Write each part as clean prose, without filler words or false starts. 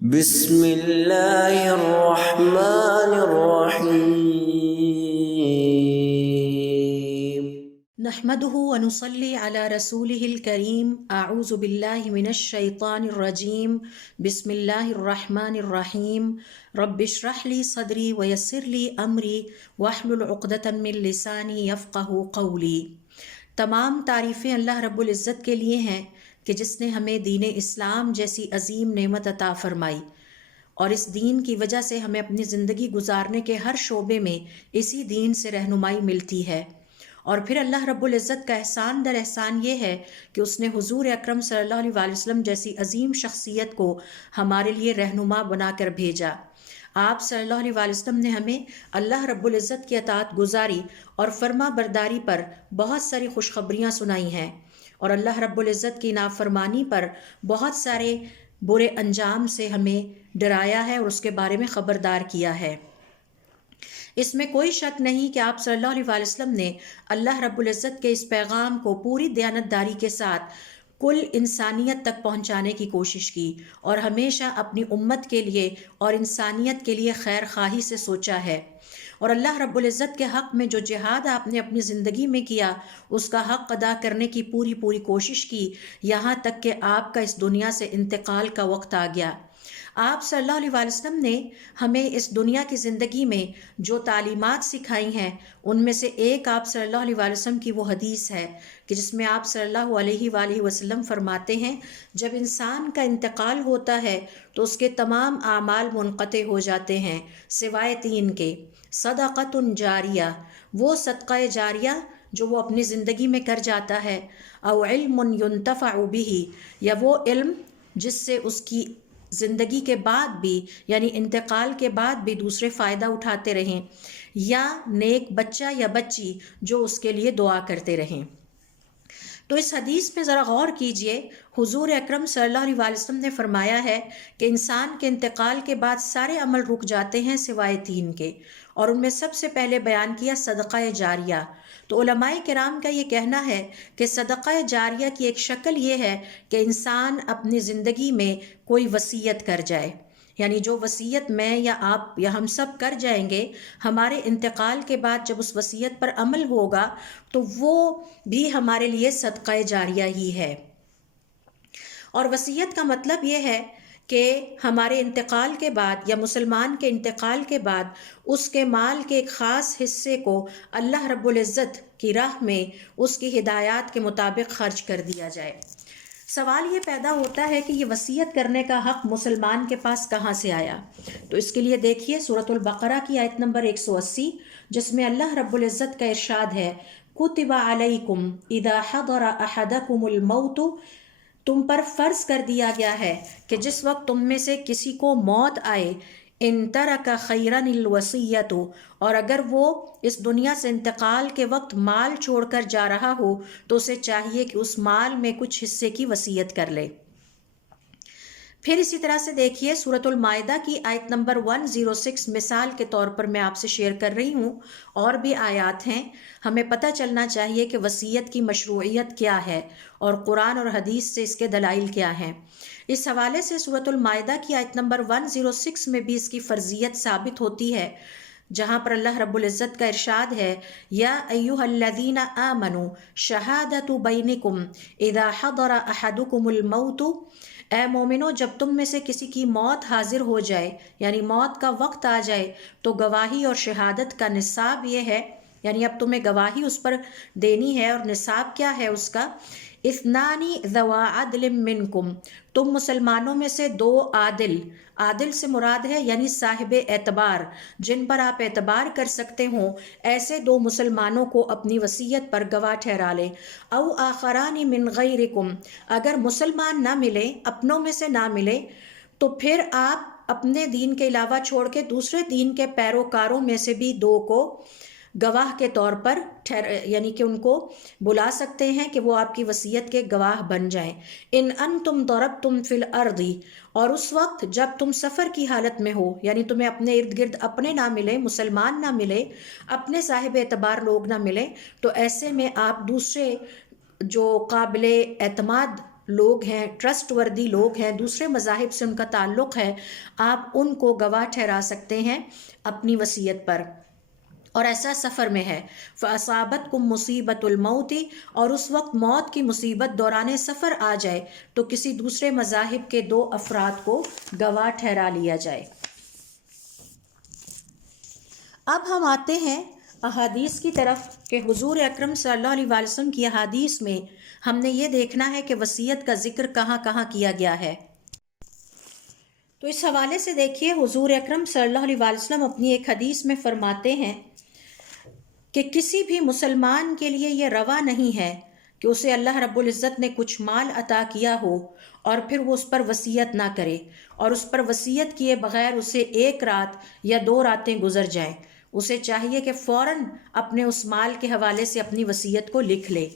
بسم اللہ الرحمن الرحیم۔ نحمده ونصلي على رسوله الكريم اعوذ بالله من الشيطان الرجيم بسم الله الرحمن الرحيم رب اشرح لي صدري ويسر لي امري واحلل عقدة من لساني يفقهوا قولي۔ تمام تعریفیں اللہ رب العزت کے لیے ہیں کہ جس نے ہمیں دین اسلام جیسی عظیم نعمت عطا فرمائی، اور اس دین کی وجہ سے ہمیں اپنی زندگی گزارنے کے ہر شعبے میں اسی دین سے رہنمائی ملتی ہے۔ اور پھر اللہ رب العزت کا احسان در احسان یہ ہے کہ اس نے حضور اکرم صلی اللہ علیہ وسلم جیسی عظیم شخصیت کو ہمارے لیے رہنما بنا کر بھیجا۔ آپ صلی اللہ علیہ وسلم نے ہمیں اللہ رب العزت کی اطاعت گزاری اور فرما برداری پر بہت ساری خوشخبریاں سنائی ہیں، اور اللہ رب العزت کی نافرمانی پر بہت سارے برے انجام سے ہمیں ڈرایا ہے اور اس کے بارے میں خبردار کیا ہے۔ اس میں کوئی شک نہیں کہ آپ صلی اللہ علیہ وسلم نے اللہ رب العزت کے اس پیغام کو پوری دیانتداری کے ساتھ کل انسانیت تک پہنچانے کی کوشش کی، اور ہمیشہ اپنی امت کے لیے اور انسانیت کے لیے خیر خواہی سے سوچا ہے۔ اور اللہ رب العزت کے حق میں جو جہاد آپ نے اپنی زندگی میں کیا، اس کا حق ادا کرنے کی پوری کوشش کی، یہاں تک کہ آپ کا اس دنیا سے انتقال کا وقت آ گیا۔ آپ صلی اللہ علیہ وسلم نے ہمیں اس دنیا کی زندگی میں جو تعلیمات سکھائی ہیں، ان میں سے ایک آپ صلی اللہ علیہ وسلم کی وہ حدیث ہے کہ جس میں آپ صلی اللہ علیہ وآلہ وسلم فرماتے ہیں، جب انسان کا انتقال ہوتا ہے تو اس کے تمام اعمال منقطع ہو جاتے ہیں سوائے تین کے: صدقۃ جاریہ، وہ صدقہ جاریہ جو وہ اپنی زندگی میں کر جاتا ہے، او علم ینتفع بہ، یا وہ علم جس سے اس کی زندگی کے بعد بھی یعنی انتقال کے بعد بھی دوسرے فائدہ اٹھاتے رہیں، یا نیک بچہ یا بچی جو اس کے لیے دعا کرتے رہیں۔ تو اس حدیث میں ذرا غور کیجئے، حضور اکرم صلی اللہ علیہ وسلم نے فرمایا ہے کہ انسان کے انتقال کے بعد سارے عمل رک جاتے ہیں سوائے تین کے، اور ان میں سب سے پہلے بیان کیا صدقہ جاریہ۔ تو علماء کرام کا یہ کہنا ہے کہ صدقہ جاریہ کی ایک شکل یہ ہے کہ انسان اپنی زندگی میں کوئی وصیت کر جائے، یعنی جو وصیت میں یا آپ یا ہم سب کر جائیں گے، ہمارے انتقال کے بعد جب اس وصیت پر عمل ہوگا تو وہ بھی ہمارے لیے صدقہ جاریہ ہی ہے۔ اور وصیت کا مطلب یہ ہے کہ ہمارے انتقال کے بعد یا مسلمان کے انتقال کے بعد اس کے مال کے ایک خاص حصے کو اللہ رب العزت کی راہ میں اس کی ہدایات کے مطابق خرچ کر دیا جائے۔ سوال یہ پیدا ہوتا ہے کہ یہ وصیت کرنے کا حق مسلمان کے پاس کہاں سے آیا؟ تو اس کے لیے دیکھیے سورۃ البقرہ کی آیت نمبر 180، جس میں اللہ رب العزت کا ارشاد ہے: کتب علیکم اذا حضر احدکم الموت، تم پر فرض کر دیا گیا ہے کہ جس وقت تم میں سے کسی کو موت آئے، ان ترک خیرا الوصیۃ، اور اگر وہ اس دنیا سے انتقال کے وقت مال چھوڑ کر جا رہا ہو تو اسے چاہیے کہ اس مال میں کچھ حصے کی وصیت کر لے۔ پھر اسی طرح سے دیکھیے سورۃ المائدہ کی آیت نمبر 106، مثال کے طور پر میں آپ سے شیئر کر رہی ہوں، اور بھی آیات ہیں۔ ہمیں پتہ چلنا چاہیے کہ وصیت کی مشروعیت کیا ہے اور قرآن اور حدیث سے اس کے دلائل کیا ہیں۔ اس حوالے سے سورۃ المائدہ کی آیت نمبر 106 میں بھی اس کی فرضیت ثابت ہوتی ہے، جہاں پر اللہ رب العزت کا ارشاد ہے: یا ایھا الذین آمنوا شہادۃ بینکم اذا حضر احدکم الموت، اے مومنو جب تم میں سے کسی کی موت حاضر ہو جائے، یعنی موت کا وقت آ جائے، تو گواہی اور شہادت کا نصاب یہ ہے، یعنی اب تمہیں گواہی اس پر دینی ہے، اور نصاب کیا ہے اس کا؟ اثنان ذوا عدل منکم، تم مسلمانوں میں سے دو عادل، عادل سے مراد ہے یعنی صاحب اعتبار، جن پر آپ اعتبار کر سکتے ہوں، ایسے دو مسلمانوں کو اپنی وصیت پر گواہ ٹھہرا لیں۔ او آخران من غیرکم، اگر مسلمان نہ ملے، اپنوں میں سے نہ ملے، تو پھر آپ اپنے دین کے علاوہ چھوڑ کے دوسرے دین کے پیروکاروں میں سے بھی دو کو گواہ کے طور پر یعنی کہ ان کو بلا سکتے ہیں کہ وہ آپ کی وصیت کے گواہ بن جائیں۔ ان انتم ضربتم فی الارض، اور اس وقت جب تم سفر کی حالت میں ہو، یعنی تمہیں اپنے ارد گرد اپنے نہ ملے، مسلمان نہ ملے، اپنے صاحب اعتبار لوگ نہ ملے، تو ایسے میں آپ دوسرے جو قابل اعتماد لوگ ہیں، ٹرسٹ وردی لوگ ہیں، دوسرے مذاہب سے ان کا تعلق ہے، آپ ان کو گواہ ٹھہرا سکتے ہیں اپنی وصیت پر۔ اور ایسا سفر میں ہے فَأَصَابَتْكُمْ مُصِيبَةُ الْمَوْتِ، اور اس وقت موت کی مصیبت دوران سفر آ جائے تو کسی دوسرے مذاہب کے 2 افراد کو گواہ ٹھہرا لیا جائے۔ اب ہم آتے ہیں احادیث کی طرف کہ حضور اکرم صلی اللہ علیہ وسلم کی احادیث میں ہم نے یہ دیکھنا ہے کہ وصیت کا ذکر کہاں کہاں کیا گیا ہے۔ تو اس حوالے سے دیکھیے، حضور اکرم صلی اللہ علیہ وسلم اپنی ایک حدیث میں فرماتے ہیں کہ کسی بھی مسلمان کے لیے یہ روا نہیں ہے کہ اسے اللہ رب العزت نے کچھ مال عطا کیا ہو اور پھر وہ اس پر وصیت نہ کرے، اور اس پر وصیت کیے بغیر اسے 1 رات یا 2 راتیں گزر جائیں۔ اسے چاہیے کہ فوراً اپنے اس مال کے حوالے سے اپنی وصیت کو لکھ لے۔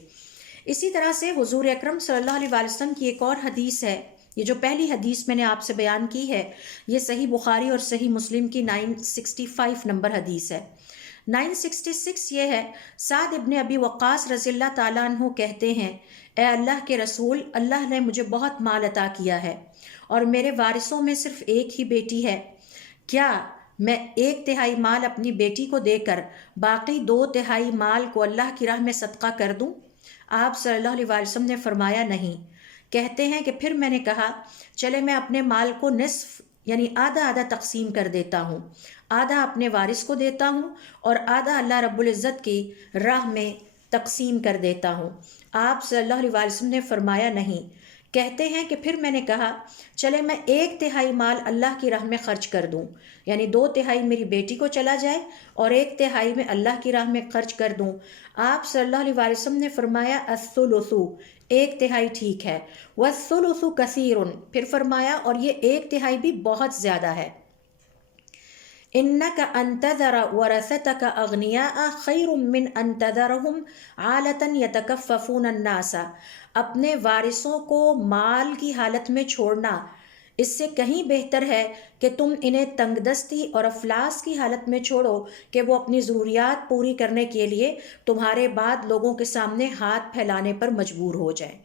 اسی طرح سے حضور اکرم صلی اللہ علیہ وسلم کی ایک اور حدیث ہے، یہ جو پہلی حدیث میں نے آپ سے بیان کی ہے، یہ صحیح بخاری اور صحیح مسلم کی 965 نمبر حدیث ہے۔ 966 یہ ہے، سعد ابن ابی وقاص رضی اللہ تعالیٰ عنہ کہتے ہیں، اے اللہ کے رسول، اللہ نے مجھے بہت مال عطا کیا ہے اور میرے وارثوں میں صرف ایک ہی بیٹی ہے، کیا میں 1/3 مال اپنی بیٹی کو دے کر باقی 2/3 مال کو اللہ کی راہ میں صدقہ کر دوں؟ آپ صلی اللہ علیہ وسلم نے فرمایا نہیں۔ کہتے ہیں کہ پھر میں نے کہا چلے میں اپنے مال کو نصف یعنی آدھا آدھا تقسیم کر دیتا ہوں، آدھا اپنے وارث کو دیتا ہوں اور آدھا اللہ رب العزت کی راہ میں تقسیم کر دیتا ہوں۔ آپ صلی اللہ علیہ وسلم نے فرمایا نہیں۔ کہتے ہیں کہ پھر میں نے کہا چلے میں 1/3 مال اللہ کی راہ میں خرچ کر دوں، یعنی 2/3 میری بیٹی کو چلا جائے اور 1/3 میں اللہ کی راہ میں خرچ کر دوں۔ آپ صلی اللہ علیہ وسلم نے فرمایا الثلث، 1/3 ٹھیک ہے، والثلث کثیر، پھر فرمایا اور یہ 1/3 بھی بہت زیادہ ہے۔ إِنَّكَ أَن تَذَرَ وَرَثَتَكَ أَغْنِيَاءَ خَيْرٌ مِّنْ أَن تَذَرَهُمْ عَالَةً يَتَكَفَّفُونَ النَّاسَ، اپنے وارثوں کو مال کی حالت میں چھوڑنا اس سے کہیں بہتر ہے کہ تم انہیں تنگ دستی اور افلاس کی حالت میں چھوڑو کہ وہ اپنی ضروریات پوری کرنے کے لیے تمہارے بعد لوگوں کے سامنے ہاتھ پھیلانے پر مجبور ہو جائیں۔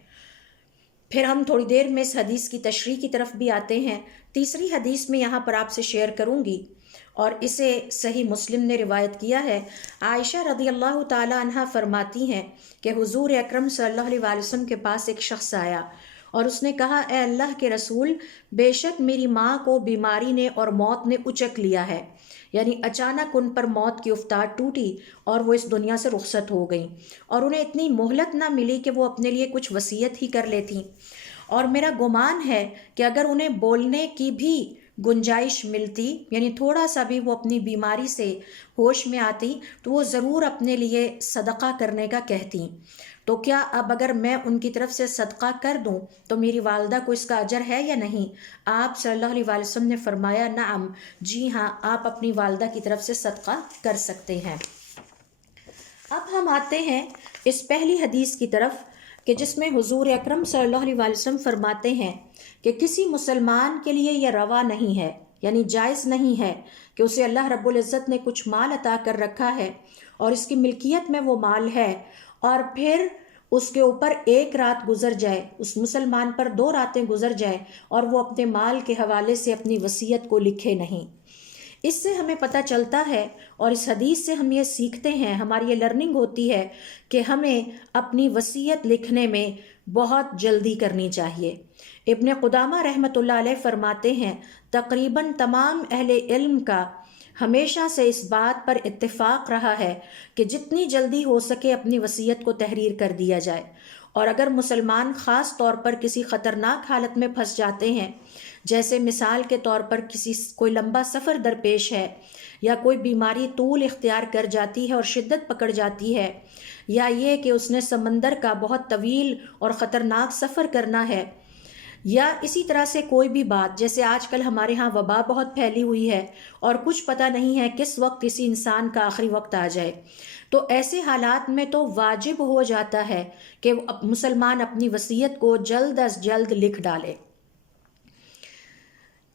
پھر ہم تھوڑی دیر میں اس حدیث کی تشریح کی طرف بھی آتے ہیں۔ تیسری حدیث میں یہاں پر آپ سے شیئر کروں گی اور اسے صحیح مسلم نے روایت کیا ہے۔ عائشہ رضی اللہ تعالی عنہ فرماتی ہیں کہ حضور اکرم صلی اللہ علیہ وسلم کے پاس ایک شخص آیا اور اس نے کہا، اے اللہ کے رسول، بے شک میری ماں کو بیماری نے اور موت نے اچک لیا ہے، یعنی اچانک ان پر موت کی افتاد ٹوٹی اور وہ اس دنیا سے رخصت ہو گئیں اور انہیں اتنی مہلت نہ ملی کہ وہ اپنے لیے کچھ وصیت ہی کر لیتیں، اور میرا گمان ہے کہ اگر انہیں بولنے کی بھی گنجائش ملتی، یعنی تھوڑا سا بھی وہ اپنی بیماری سے ہوش میں آتی، تو وہ ضرور اپنے لیے صدقہ کرنے کا کہتی۔ تو کیا اب اگر میں ان کی طرف سے صدقہ کر دوں تو میری والدہ کو اس کا اجر ہے یا نہیں؟ آپ صلی اللہ علیہ وسلم نے فرمایا نعم، جی ہاں، آپ اپنی والدہ کی طرف سے صدقہ کر سکتے ہیں۔ اب ہم آتے ہیں اس پہلی حدیث کی طرف کہ جس میں حضور اکرم صلی اللہ علیہ وسلم فرماتے ہیں کہ کسی مسلمان کے لیے یہ روا نہیں ہے، یعنی جائز نہیں ہے کہ اسے اللہ رب العزت نے کچھ مال عطا کر رکھا ہے اور اس کی ملکیت میں وہ مال ہے اور پھر اس کے اوپر 1 رات گزر جائے، اس مسلمان پر 2 راتیں گزر جائے اور وہ اپنے مال کے حوالے سے اپنی وصیت کو لکھے نہیں۔ اس سے ہمیں پتہ چلتا ہے اور اس حدیث سے ہم یہ سیکھتے ہیں، ہماری یہ لرننگ ہوتی ہے کہ ہمیں اپنی وصیت لکھنے میں بہت جلدی کرنی چاہیے۔ ابن قدامہ رحمۃ اللہ علیہ فرماتے ہیں تقریباً تمام اہل علم کا ہمیشہ سے اس بات پر اتفاق رہا ہے کہ جتنی جلدی ہو سکے اپنی وصیت کو تحریر کر دیا جائے، اور اگر مسلمان خاص طور پر کسی خطرناک حالت میں پھنس جاتے ہیں، جیسے مثال کے طور پر کوئی لمبا سفر درپیش ہے یا کوئی بیماری طول اختیار کر جاتی ہے اور شدت پکڑ جاتی ہے، یا یہ کہ اس نے سمندر کا بہت طویل اور خطرناک سفر کرنا ہے، یا اسی طرح سے کوئی بھی بات، جیسے آج کل ہمارے ہاں وبا بہت پھیلی ہوئی ہے اور کچھ پتہ نہیں ہے کس وقت کسی انسان کا آخری وقت آ جائے، تو ایسے حالات میں تو واجب ہو جاتا ہے کہ مسلمان اپنی وصیت کو جلد از جلد لکھ ڈالے۔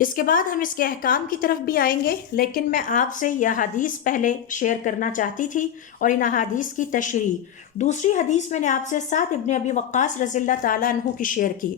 اس کے بعد ہم اس کے احکام کی طرف بھی آئیں گے، لیکن میں آپ سے یہ حدیث پہلے شیئر کرنا چاہتی تھی اور ان احادیث کی تشریح۔ دوسری حدیث میں نے آپ سے سعد ابن ابی وقاص رضی اللہ تعالیٰ عنہ کی شیئر کی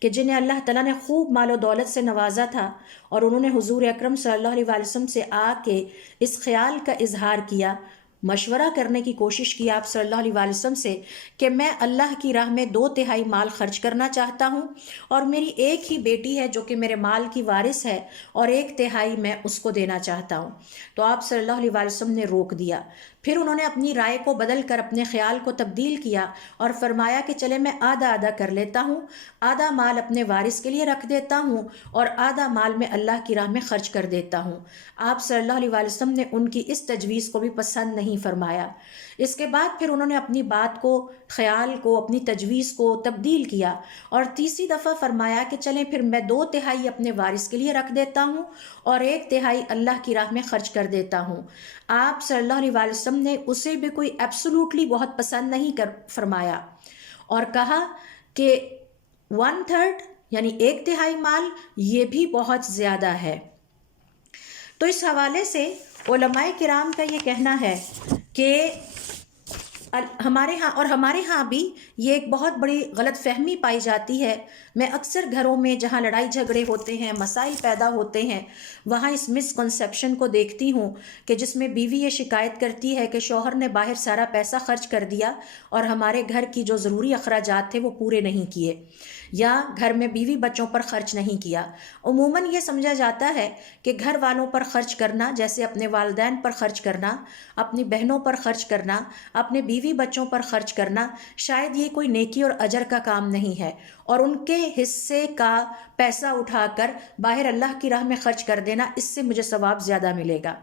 کہ جنہیں اللہ تعالیٰ نے خوب مال و دولت سے نوازا تھا، اور انہوں نے حضور اکرم صلی اللہ علیہ وسلم سے آ کے اس خیال کا اظہار کیا، مشورہ کرنے کی کوشش کی آپ صلی اللہ علیہ وسلم سے کہ میں اللہ کی راہ میں 2/3 مال خرچ کرنا چاہتا ہوں، اور میری ایک ہی بیٹی ہے جو کہ میرے مال کی وارث ہے، اور 1/3 میں اس کو دینا چاہتا ہوں۔ تو آپ صلی اللہ علیہ وسلم نے روک دیا۔ پھر انہوں نے اپنی رائے کو بدل کر اپنے خیال کو تبدیل کیا اور فرمایا کہ چلے میں آدھا آدھا کر لیتا ہوں، آدھا مال اپنے وارث کے لیے رکھ دیتا ہوں اور آدھا مال میں اللہ کی راہ میں خرچ کر دیتا ہوں۔ آپ صلی اللہ علیہ وسلم نے ان کی اس تجویز کو بھی پسند نہیں فرمایا۔ اس کے بعد پھر انہوں نے اپنی بات کو، خیال کو، اپنی تجویز کو تبدیل کیا اور تیسری دفعہ فرمایا کہ چلیں پھر میں 2/3 اپنے وارث کے لیے رکھ دیتا ہوں اور 1/3 اللہ کی راہ میں خرچ کر دیتا ہوں۔ آپ صلی اللہ علیہ وسلم نے اسے بھی کوئی ایبسولوٹلی بہت پسند نہیں فرمایا اور کہا کہ 1/3 یعنی 1/3 مال یہ بھی بہت زیادہ ہے۔ تو اس حوالے سے علماء کرام کا یہ کہنا ہے کہ ہمارے ہاں بھی یہ ایک بہت بڑی غلط فہمی پائی جاتی ہے۔ میں اکثر گھروں میں جہاں لڑائی جھگڑے ہوتے ہیں، مسائل پیدا ہوتے ہیں، وہاں اس مسکنسیپشن کو دیکھتی ہوں کہ جس میں بیوی یہ شکایت کرتی ہے کہ شوہر نے باہر سارا پیسہ خرچ کر دیا اور ہمارے گھر کی جو ضروری اخراجات تھے وہ پورے نہیں کیے، یا گھر میں بیوی بچوں پر خرچ نہیں کیا۔ عموماً یہ سمجھا جاتا ہے کہ گھر والوں پر خرچ کرنا، جیسے اپنے والدین پر خرچ کرنا، اپنی بہنوں پر خرچ کرنا، اپنے بیوی بچوں پر خرچ کرنا، شاید یہ کوئی نیکی اور اجر کا کام نہیں ہے، اور ان کے حصے کا پیسہ اٹھا کر باہر اللہ کی راہ میں خرچ کر دینا، اس سے مجھے ثواب زیادہ ملے گا۔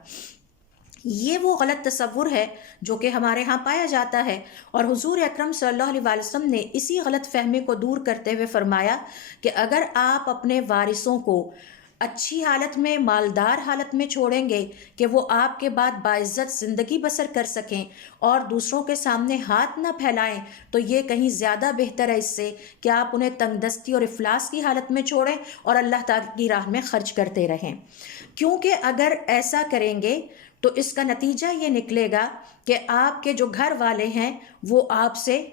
یہ وہ غلط تصور ہے جو کہ ہمارے ہاں پایا جاتا ہے، اور حضور اکرم صلی اللہ علیہ وسلم نے اسی غلط فہمی کو دور کرتے ہوئے فرمایا کہ اگر آپ اپنے وارثوں کو اچھی حالت میں، مالدار حالت میں چھوڑیں گے کہ وہ آپ کے بعد باعزت زندگی بسر کر سکیں اور دوسروں کے سامنے ہاتھ نہ پھیلائیں، تو یہ کہیں زیادہ بہتر ہے اس سے کہ آپ انہیں تنگ دستی اور افلاس کی حالت میں چھوڑیں اور اللہ تعالیٰ کی راہ میں خرچ کرتے رہیں، کیونکہ اگر ایسا کریں گے تو اس کا نتیجہ یہ نکلے گا کہ آپ کے جو گھر والے ہیں وہ آپ سے،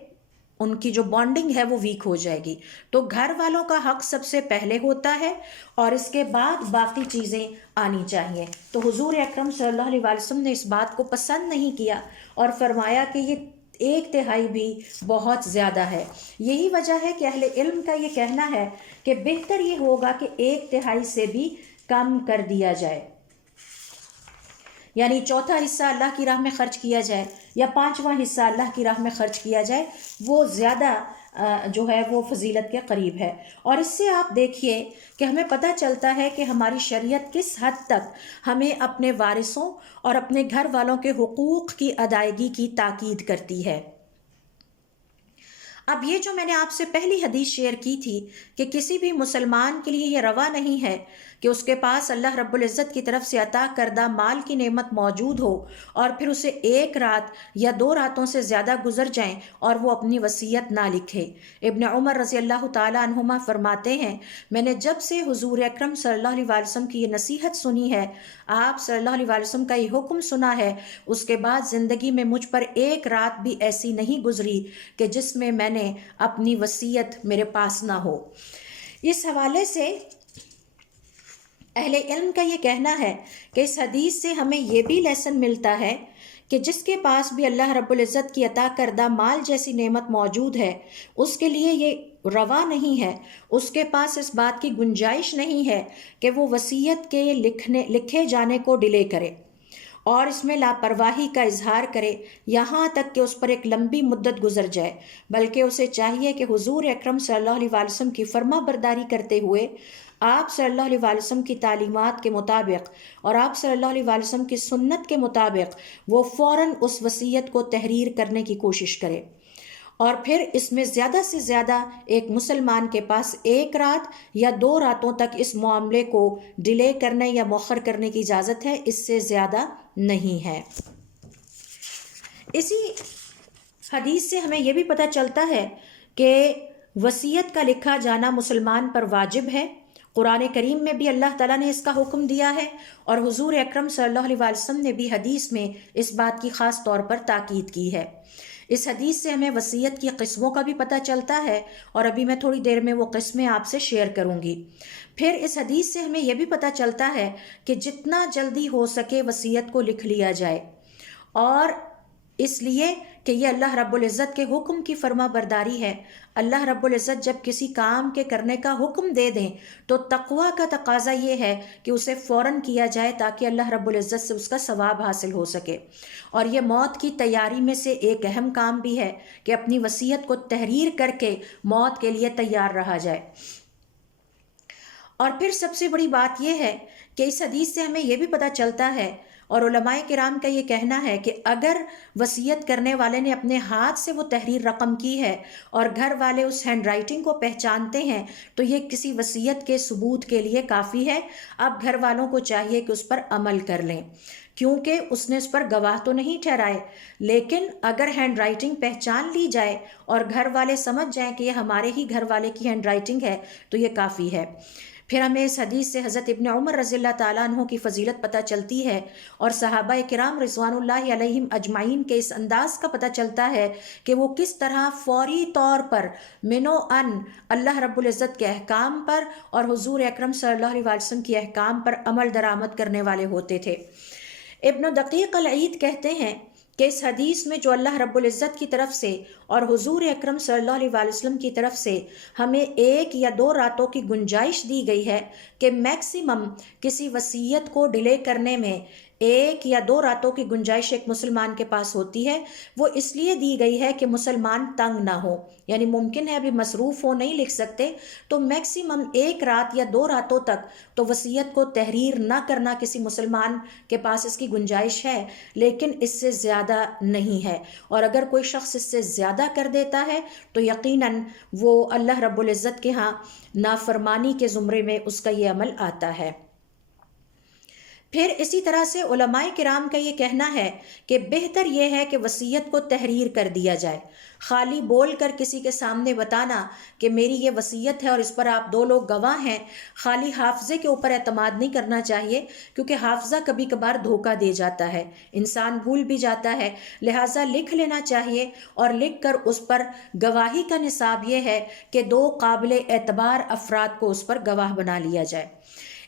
ان کی جو بانڈنگ ہے وہ ویک ہو جائے گی۔ تو گھر والوں کا حق سب سے پہلے ہوتا ہے اور اس کے بعد باقی چیزیں آنی چاہیے۔ تو حضور اکرم صلی اللہ علیہ وسلم نے اس بات کو پسند نہیں کیا اور فرمایا کہ یہ 1/3 بھی بہت زیادہ ہے۔ یہی وجہ ہے کہ اہل علم کا یہ کہنا ہے کہ بہتر یہ ہوگا کہ 1/3 سے بھی کم کر دیا جائے، یعنی 1/4 حصہ اللہ کی راہ میں خرچ کیا جائے یا 5واں حصہ اللہ کی راہ میں خرچ کیا جائے، وہ زیادہ جو ہے وہ فضیلت کے قریب ہے۔ اور اس سے آپ دیکھیے کہ ہمیں پتہ چلتا ہے کہ ہماری شریعت کس حد تک ہمیں اپنے وارثوں اور اپنے گھر والوں کے حقوق کی ادائیگی کی تاکید کرتی ہے۔ اب یہ جو میں نے آپ سے پہلی حدیث شیئر کی تھی کہ کسی بھی مسلمان کے لیے یہ روا نہیں ہے کہ اس کے پاس اللہ رب العزت کی طرف سے عطا کردہ مال کی نعمت موجود ہو اور پھر اسے 1 رات یا 2 راتوں سے زیادہ گزر جائیں اور وہ اپنی وصیت نہ لکھے۔ ابن عمر رضی اللہ تعالی عنہما فرماتے ہیں، میں نے جب سے حضور اکرم صلی اللہ علیہ وسلم کی یہ نصیحت سنی ہے، آپ صلی اللہ علیہ وسلم کا یہ حکم سنا ہے، اس کے بعد زندگی میں مجھ پر 1 رات بھی ایسی نہیں گزری کہ جس میں میں نے اپنی وصیت میرے پاس نہ ہو۔ اس حوالے سے اہل علم کا یہ کہنا ہے کہ اس حدیث سے ہمیں یہ بھی لیسن ملتا ہے کہ جس کے پاس بھی اللہ رب العزت کی عطا کردہ مال جیسی نعمت موجود ہے، اس کے لیے یہ روا نہیں ہے، اس کے پاس اس بات کی گنجائش نہیں ہے کہ وہ وصیت کے لکھے جانے کو ڈیلے کرے اور اس میں لاپرواہی کا اظہار کرے یہاں تک کہ اس پر ایک لمبی مدت گزر جائے، بلکہ اسے چاہیے کہ حضور اکرم صلی اللہ علیہ وسلم کی فرما برداری کرتے ہوئے آپ صلی اللہ علیہ وسلم کی تعلیمات کے مطابق اور آپ صلی اللہ علیہ وسلم کی سنت کے مطابق وہ فوراً اس وصیت کو تحریر کرنے کی کوشش کرے، اور پھر اس میں زیادہ سے زیادہ ایک مسلمان کے پاس 1 رات یا 2 راتوں تک اس معاملے کو ڈیلے کرنے یا مؤخر کرنے کی اجازت ہے، اس سے زیادہ نہیں ہے۔ اسی حدیث سے ہمیں یہ بھی پتہ چلتا ہے کہ وصیت کا لکھا جانا مسلمان پر واجب ہے قرآن کریم میں بھی اللہ تعالیٰ نے اس کا حکم دیا ہے، اور حضور اکرم صلی اللہ علیہ وسلم نے بھی حدیث میں اس بات کی خاص طور پر تاکید کی ہے۔ اس حدیث سے ہمیں وصیت کی قسموں کا بھی پتہ چلتا ہے، اور ابھی میں تھوڑی دیر میں وہ قسمیں آپ سے شیئر کروں گی۔ پھر اس حدیث سے ہمیں یہ بھی پتہ چلتا ہے کہ جتنا جلدی ہو سکے وصیت کو لکھ لیا جائے، اور اس لیے کہ یہ اللہ رب العزت کے حکم کی فرما برداری ہے۔ اللہ رب العزت جب کسی کام کے کرنے کا حکم دے دیں تو تقویٰ کا تقاضا یہ ہے کہ اسے فوراً کیا جائے تاکہ اللہ رب العزت سے اس کا ثواب حاصل ہو سکے۔ اور یہ موت کی تیاری میں سے ایک اہم کام بھی ہے کہ اپنی وصیت کو تحریر کر کے موت کے لیے تیار رہا جائے۔ اور پھر سب سے بڑی بات یہ ہے کہ اس حدیث سے ہمیں یہ بھی پتہ چلتا ہے، اور علماء کرام کا یہ کہنا ہے کہ اگر وصیت کرنے والے نے اپنے ہاتھ سے وہ تحریر رقم کی ہے اور گھر والے اس ہینڈ رائٹنگ کو پہچانتے ہیں تو یہ کسی وصیت کے ثبوت کے لیے کافی ہے۔ اب گھر والوں کو چاہیے کہ اس پر عمل کر لیں، کیونکہ اس نے اس پر گواہ تو نہیں ٹھہرائے، لیکن اگر ہینڈ رائٹنگ پہچان لی جائے اور گھر والے سمجھ جائیں کہ یہ ہمارے ہی گھر والے کی ہینڈ رائٹنگ ہے تو یہ کافی ہے۔ پھر ہمیں اس حدیث سے حضرت ابن عمر رضی اللہ تعالیٰ عنہ کی فضیلت پتہ چلتی ہے، اور صحابہ کرام رضوان اللہ علیہم اجمعین کے اس انداز کا پتہ چلتا ہے کہ وہ کس طرح فوری طور پر منو ان اللہ رب العزت کے احکام پر اور حضور اکرم صلی اللہ علیہ وسلم کے احکام پر عمل درآمد کرنے والے ہوتے تھے۔ ابن دقیق العید کہتے ہیں کہ اس حدیث میں جو اللہ رب العزت کی طرف سے اور حضور اکرم صلی اللہ علیہ وسلم کی طرف سے ہمیں 1 یا 2 راتوں کی گنجائش دی گئی ہے کہ میکسیمم کسی وصیت کو ڈیلے کرنے میں 1 یا 2 راتوں کی گنجائش ایک مسلمان کے پاس ہوتی ہے، وہ اس لیے دی گئی ہے کہ مسلمان تنگ نہ ہو، یعنی ممکن ہے ابھی مصروف ہو نہیں لکھ سکتے تو میکسیمم 1 رات یا 2 راتوں تک تو وصیت کو تحریر نہ کرنا کسی مسلمان کے پاس اس کی گنجائش ہے، لیکن اس سے زیادہ نہیں ہے۔ اور اگر کوئی شخص اس سے زیادہ کر دیتا ہے تو یقیناً وہ اللہ رب العزت کے ہاں نافرمانی کے زمرے میں اس کا یہ عمل آتا ہے۔ پھر اسی طرح سے علماء کرام کا یہ کہنا ہے کہ بہتر یہ ہے کہ وصیت کو تحریر کر دیا جائے۔ خالی بول کر کسی کے سامنے بتانا کہ میری یہ وصیت ہے اور اس پر آپ 2 لوگ گواہ ہیں، خالی حافظے کے اوپر اعتماد نہیں کرنا چاہیے، کیونکہ حافظہ کبھی کبھار دھوکہ دے جاتا ہے، انسان بھول بھی جاتا ہے، لہٰذا لکھ لینا چاہیے، اور لکھ کر اس پر گواہی کا نصاب یہ ہے کہ 2 قابل اعتبار افراد کو اس پر گواہ بنا لیا جائے۔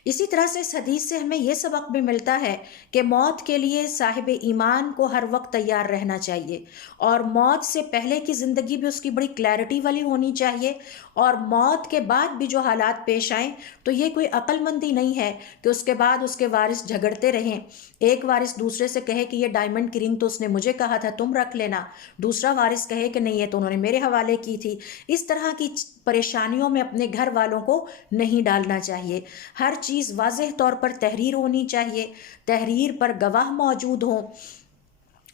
اسی طرح سے اس حدیث سے ہمیں یہ سبق بھی ملتا ہے کہ موت کے لیے صاحب ایمان کو ہر وقت تیار رہنا چاہیے، اور موت سے پہلے کی زندگی بھی اس کی بڑی کلیئرٹی والی ہونی چاہیے، اور موت کے بعد بھی جو حالات پیش آئیں تو یہ کوئی عقل مندی نہیں ہے کہ اس کے بعد اس کے وارث جھگڑتے رہیں، ایک وارث دوسرے سے کہے کہ یہ ڈائمنڈ کی رنگ تو اس نے مجھے کہا تھا تم رکھ لینا، دوسرا وارث کہے کہ نہیں یہ تو انہوں نے میرے حوالے کی تھی۔ اس طرح کی پریشانیوں میں اپنے گھر والوں کو نہیں ڈالنا چاہیے۔ ہر چیز واضح طور پر تحریر ہونی چاہیے، تحریر پر گواہ موجود ہوں،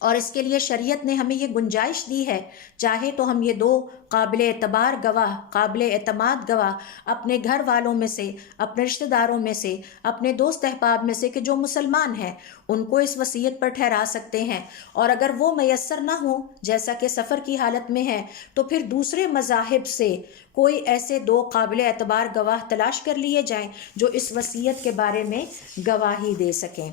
اور اس کے لیے شریعت نے ہمیں یہ گنجائش دی ہے، چاہے تو ہم یہ 2 قابل اعتبار گواہ، قابل اعتماد گواہ اپنے گھر والوں میں سے، اپنے رشتہ داروں میں سے، اپنے دوست احباب میں سے کہ جو مسلمان ہیں ان کو اس وصیت پر ٹھہرا سکتے ہیں، اور اگر وہ میسر نہ ہو جیسا کہ سفر کی حالت میں ہے تو پھر دوسرے مذاہب سے کوئی ایسے 2 قابل اعتبار گواہ تلاش کر لیے جائیں جو اس وصیت کے بارے میں گواہی دے سکیں۔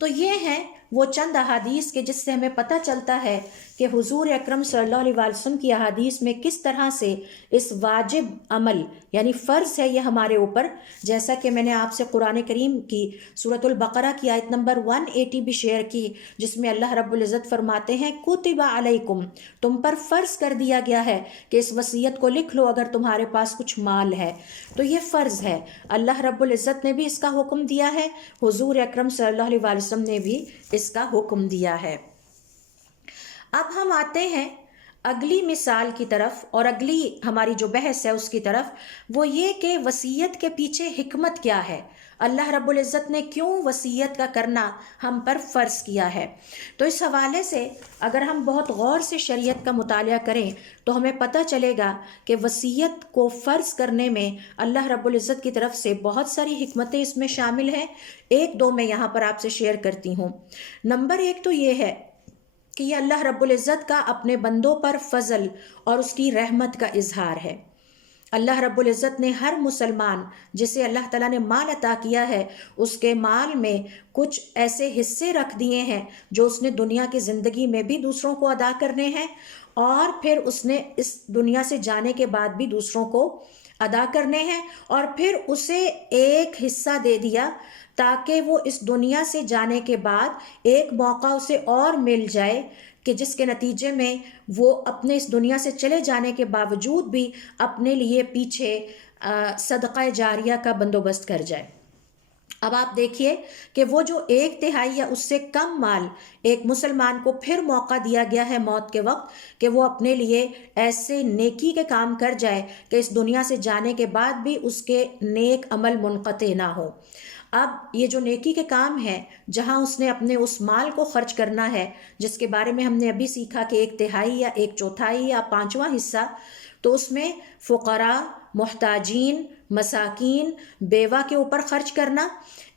تو یہ ہیں وہ چند احادیث کے جس سے ہمیں پتہ چلتا ہے کہ حضور اکرم صلی اللہ علیہ وسلم کی احادیث میں کس طرح سے اس واجب عمل یعنی فرض ہے یہ ہمارے اوپر، جیسا کہ میں نے آپ سے قرآن کریم کی سورۃ البقرہ کی آیت نمبر 180 بھی شیئر کی، جس میں اللہ رب العزت فرماتے ہیں کتب علیکم، تم پر فرض کر دیا گیا ہے کہ اس وصیت کو لکھ لو اگر تمہارے پاس کچھ مال ہے، تو یہ فرض ہے۔ اللہ رب العزت نے بھی اس کا حکم دیا ہے، حضور اکرم صلی اللہ علیہ وسلم نے بھی اس کا حکم دیا ہے۔ اب ہم آتے ہیں اگلی مثال کی طرف، اور اگلی ہماری جو بحث ہے اس کی طرف، وہ یہ کہ وصیت کے پیچھے حکمت کیا ہے، اللہ رب العزت نے کیوں وصیت کا کرنا ہم پر فرض کیا ہے۔ تو اس حوالے سے اگر ہم بہت غور سے شریعت کا مطالعہ کریں تو ہمیں پتہ چلے گا کہ وصیت کو فرض کرنے میں اللہ رب العزت کی طرف سے بہت ساری حکمتیں اس میں شامل ہیں۔ 1-2 میں یہاں پر آپ سے شیئر کرتی ہوں۔ نمبر 1 تو یہ ہے کہ یہ اللہ رب العزت کا اپنے بندوں پر فضل اور اس کی رحمت کا اظہار ہے۔ اللہ رب العزت نے ہر مسلمان جسے اللہ تعالیٰ نے مال عطا کیا ہے اس کے مال میں کچھ ایسے حصے رکھ دیے ہیں جو اس نے دنیا کی زندگی میں بھی دوسروں کو ادا کرنے ہیں، اور پھر اس نے اس دنیا سے جانے کے بعد بھی دوسروں کو ادا کرنے ہیں، اور پھر اسے ایک حصہ دے دیا تاکہ وہ اس دنیا سے جانے کے بعد ایک موقع اسے اور مل جائے کہ جس کے نتیجے میں وہ اپنے اس دنیا سے چلے جانے کے باوجود بھی اپنے لیے پیچھے صدقہ جاریہ کا بندوبست کر جائے۔ اب آپ دیکھیے کہ وہ جو 1/3 یا اس سے کم مال ایک مسلمان کو پھر موقع دیا گیا ہے موت کے وقت کہ وہ اپنے لیے ایسے نیکی کے کام کر جائے کہ اس دنیا سے جانے کے بعد بھی اس کے نیک عمل منقطع نہ ہو۔ اب یہ جو نیکی کے کام ہے جہاں اس نے اپنے اس مال کو خرچ کرنا ہے جس کے بارے میں ہم نے ابھی سیکھا کہ 1/3 یا 1/4 یا 5واں حصہ، تو اس میں فقراء، محتاجین، مساکین، بیوہ کے اوپر خرچ کرنا،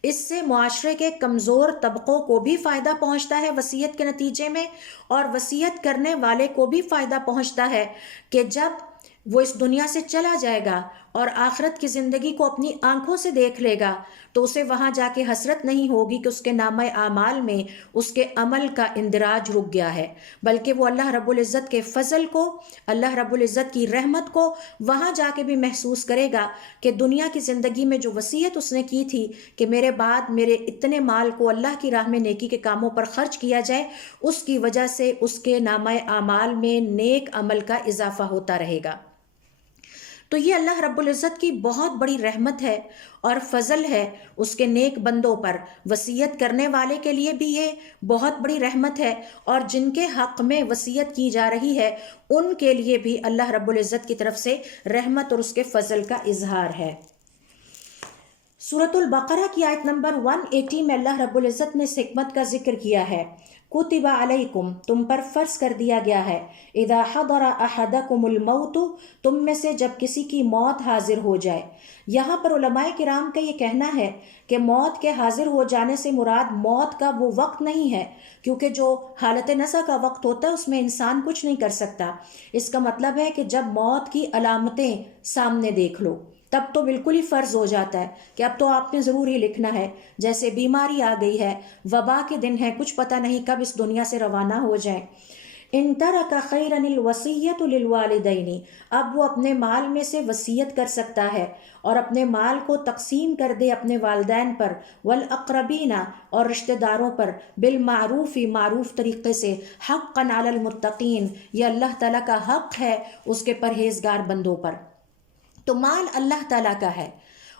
اس سے معاشرے کے کمزور طبقوں کو بھی فائدہ پہنچتا ہے وصیت کے نتیجے میں، اور وصیت کرنے والے کو بھی فائدہ پہنچتا ہے کہ جب وہ اس دنیا سے چلا جائے گا اور آخرت کی زندگی کو اپنی آنکھوں سے دیکھ لے گا تو اسے وہاں جا کے حسرت نہیں ہوگی کہ اس کے نامہ اعمال میں اس کے عمل کا اندراج رک گیا ہے، بلکہ وہ اللہ رب العزت کے فضل کو، اللہ رب العزت کی رحمت کو وہاں جا کے بھی محسوس کرے گا کہ دنیا کی زندگی میں جو وصیت اس نے کی تھی کہ میرے بعد میرے اتنے مال کو اللہ کی راہ میں نیکی کے کاموں پر خرچ کیا جائے، اس کی وجہ سے اس کے نامہ اعمال میں نیک عمل کا اضافہ ہوتا رہے گا۔ تو یہ اللہ رب العزت کی بہت بڑی رحمت ہے اور فضل ہے اس کے نیک بندوں پر۔ وصیت کرنے والے کے لیے بھی یہ بہت بڑی رحمت ہے، اور جن کے حق میں وصیت کی جا رہی ہے ان کے لیے بھی اللہ رب العزت کی طرف سے رحمت اور اس کے فضل کا اظہار ہے۔ سورۃ البقرہ کی آیت نمبر 180 میں اللہ رب العزت نے اس حکمت کا ذکر کیا ہے، کتب علیکم، تم پر فرض کر دیا گیا ہے، اذا حضر احدکم الموت، تم میں سے جب کسی کی موت حاضر ہو جائے۔ یہاں پر علماء کرام کا یہ کہنا ہے کہ موت کے حاضر ہو جانے سے مراد موت کا وہ وقت نہیں ہے، کیونکہ جو حالت نزع کا وقت ہوتا ہے اس میں انسان کچھ نہیں کر سکتا۔ اس کا مطلب ہے کہ جب موت کی علامتیں سامنے دیکھ لو تب تو بالکل ہی فرض ہو جاتا ہے کہ اب تو آپ نے ضرور ہی لکھنا ہے، جیسے بیماری آ گئی ہے، وبا کے دن ہے، کچھ پتہ نہیں کب اس دنیا سے روانہ ہو جائیں۔ ان ترک خیرا الوصیۃ للوالدین، اب وہ اپنے مال میں سے وصیت کر سکتا ہے اور اپنے مال کو تقسیم کر دے اپنے والدین پر، والاقربین اور رشتہ داروں پر، بالمعروف، معروف طریقے سے، حقا علی المتقین، یہ اللہ تعالیٰ کا حق ہے اس کے پرہیزگار بندوں پر۔ تو مال اللہ تعالیٰ کا ہے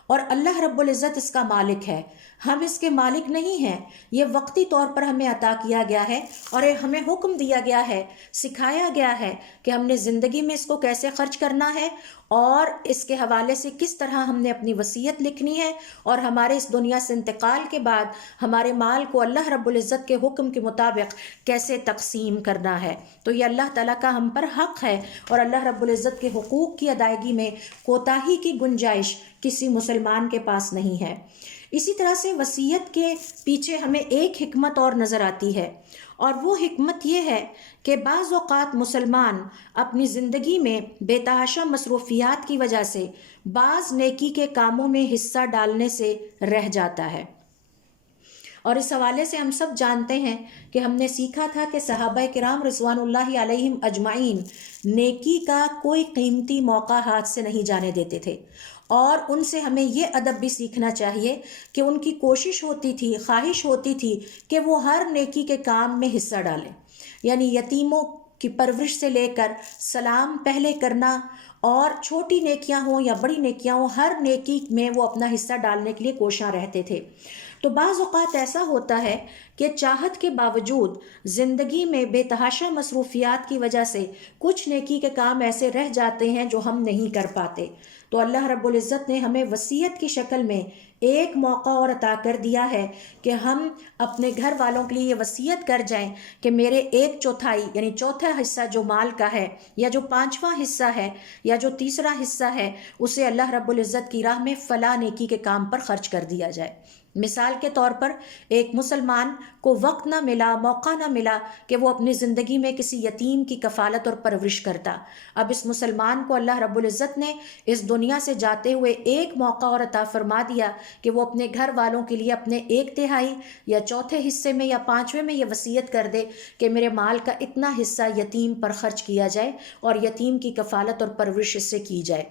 اور اللہ رب العزت اس کا مالک ہے، ہم اس کے مالک نہیں ہیں۔ یہ وقتی طور پر ہمیں عطا کیا گیا ہے اور ہمیں حکم دیا گیا ہے، سکھایا گیا ہے کہ ہم نے زندگی میں اس کو کیسے خرچ کرنا ہے اور اس کے حوالے سے کس طرح ہم نے اپنی وصیت لکھنی ہے، اور ہمارے اس دنیا سے انتقال کے بعد ہمارے مال کو اللہ رب العزت کے حکم کے مطابق کیسے تقسیم کرنا ہے۔ تو یہ اللہ تعالیٰ کا ہم پر حق ہے، اور اللہ رب العزت کے حقوق کی ادائیگی میں کوتاہی کی گنجائش کسی مسلمان کے پاس نہیں ہے۔ اسی طرح سے وصیت کے پیچھے ہمیں ایک حکمت اور نظر آتی ہے، اور وہ حکمت یہ ہے کہ بعض اوقات مسلمان اپنی زندگی میں بے تحاشا مصروفیات کی وجہ سے بعض نیکی کے کاموں میں حصہ ڈالنے سے رہ جاتا ہے۔ اور اس حوالے سے ہم سب جانتے ہیں کہ ہم نے سیکھا تھا کہ صحابہ کرام رضوان اللہ علیہم اجمعین نیکی کا کوئی قیمتی موقع ہاتھ سے نہیں جانے دیتے تھے، اور ان سے ہمیں یہ ادب بھی سیکھنا چاہیے کہ ان کی کوشش ہوتی تھی، خواہش ہوتی تھی کہ وہ ہر نیکی کے کام میں حصہ ڈالیں، یعنی یتیموں کی پرورش سے لے کر سلام پہلے کرنا، اور چھوٹی نیکیاں ہوں یا بڑی نیکیاں ہوں، ہر نیکی میں وہ اپنا حصہ ڈالنے کے لیے کوشاں رہتے تھے۔ تو بعض اوقات ایسا ہوتا ہے کہ چاہت کے باوجود زندگی میں بے تحاشا مصروفیات کی وجہ سے کچھ نیکی کے کام ایسے رہ جاتے ہیں جو ہم نہیں کر پاتے، تو اللہ رب العزت نے ہمیں وصیت کی شکل میں ایک موقع اور عطا کر دیا ہے کہ ہم اپنے گھر والوں کے لیے یہ وصیت کر جائیں کہ میرے 1/4 یعنی چوتھا حصہ جو مال کا ہے، یا جو 5واں حصہ ہے، یا جو تیسرا حصہ ہے، اسے اللہ رب العزت کی راہ میں فلاں نیکی کے کام پر خرچ کر دیا جائے۔ مثال کے طور پر ایک مسلمان کو وقت نہ ملا، موقع نہ ملا کہ وہ اپنی زندگی میں کسی یتیم کی کفالت اور پرورش کرتا۔ اب اس مسلمان کو اللہ رب العزت نے اس دنیا سے جاتے ہوئے ایک موقع اور عطا فرما دیا کہ وہ اپنے گھر والوں کے لیے اپنے 1/3 یا چوتھے حصے میں یا 5ویں میں یہ وصیت کر دے کہ میرے مال کا اتنا حصہ یتیم پر خرچ کیا جائے اور یتیم کی کفالت اور پرورش اس سے کی جائے۔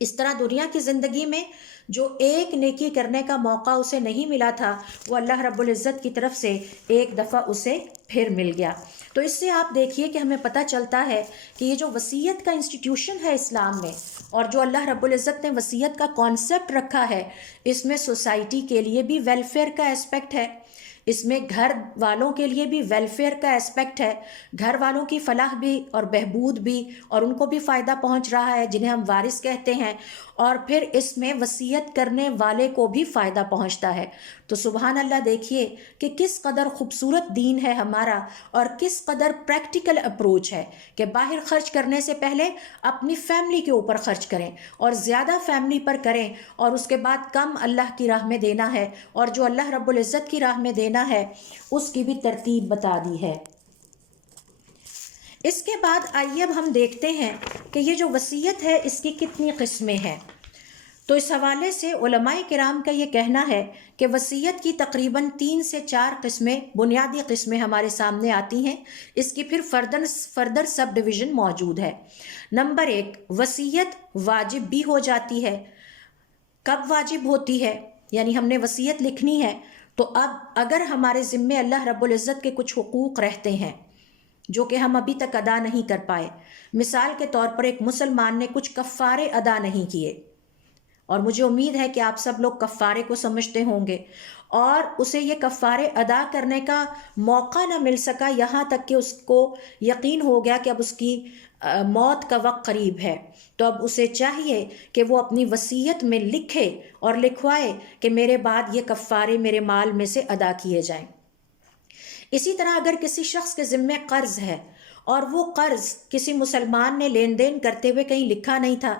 اس طرح دنیا کی زندگی میں جو ایک نیکی کرنے کا موقع اسے نہیں ملا تھا، وہ اللہ رب العزت کی طرف سے ایک دفعہ اسے پھر مل گیا۔ تو اس سے آپ دیکھیے کہ ہمیں پتہ چلتا ہے کہ یہ جو وصیت کا انسٹیٹیوشن ہے اسلام میں، اور جو اللہ رب العزت نے وصیت کا کانسیپٹ رکھا ہے، اس میں سوسائٹی کے لیے بھی ویلفیئر کا اسپیکٹ ہے، اس میں گھر والوں کے لیے بھی ویلفیئر کا اسپیکٹ ہے، گھر والوں کی فلاح بھی اور بہبود بھی، اور ان کو بھی فائدہ پہنچ رہا ہے جنہیں ہم وارث کہتے ہیں، اور پھر اس میں وصیت کرنے والے کو بھی فائدہ پہنچتا ہے۔ تو سبحان اللہ، دیکھیے کہ کس قدر خوبصورت دین ہے ہمارا، اور کس قدر پریکٹیکل اپروچ ہے کہ باہر خرچ کرنے سے پہلے اپنی فیملی کے اوپر خرچ کریں، اور زیادہ فیملی پر کریں، اور اس کے بعد کم اللہ کی راہ میں دینا ہے، اور جو اللہ رب العزت کی راہ میں دینا ہے اس کی بھی ترتیب بتا دی ہے۔ اس کے بعد آئیے اب ہم دیکھتے ہیں کہ یہ جو وصیت ہے اس کی کتنی قسمیں ہیں۔ تو اس حوالے سے علماء کرام کا یہ کہنا ہے کہ وصیت کی تقریباً 3 سے 4 قسمیں، بنیادی قسمیں ہمارے سامنے آتی ہیں۔ اس کی پھر فردر سب ڈویژن موجود ہے۔ نمبر 1، وصیت واجب بھی ہو جاتی ہے۔ کب واجب ہوتی ہے؟ یعنی ہم نے وصیت لکھنی ہے تو اب اگر ہمارے ذمے اللہ رب العزت کے کچھ حقوق رہتے ہیں جو کہ ہم ابھی تک ادا نہیں کر پائے، مثال کے طور پر ایک مسلمان نے کچھ کفارے ادا نہیں کیے، اور مجھے امید ہے کہ آپ سب لوگ کفارے کو سمجھتے ہوں گے، اور اسے یہ کفارے ادا کرنے کا موقع نہ مل سکا یہاں تک کہ اس کو یقین ہو گیا کہ اب اس کی موت کا وقت قریب ہے، تو اب اسے چاہیے کہ وہ اپنی وصیت میں لکھے اور لکھوائے کہ میرے بعد یہ کفارے میرے مال میں سے ادا کیے جائیں۔ اسی طرح اگر کسی شخص کے ذمے قرض ہے اور وہ قرض کسی مسلمان نے لین دین کرتے ہوئے کہیں لکھا نہیں تھا،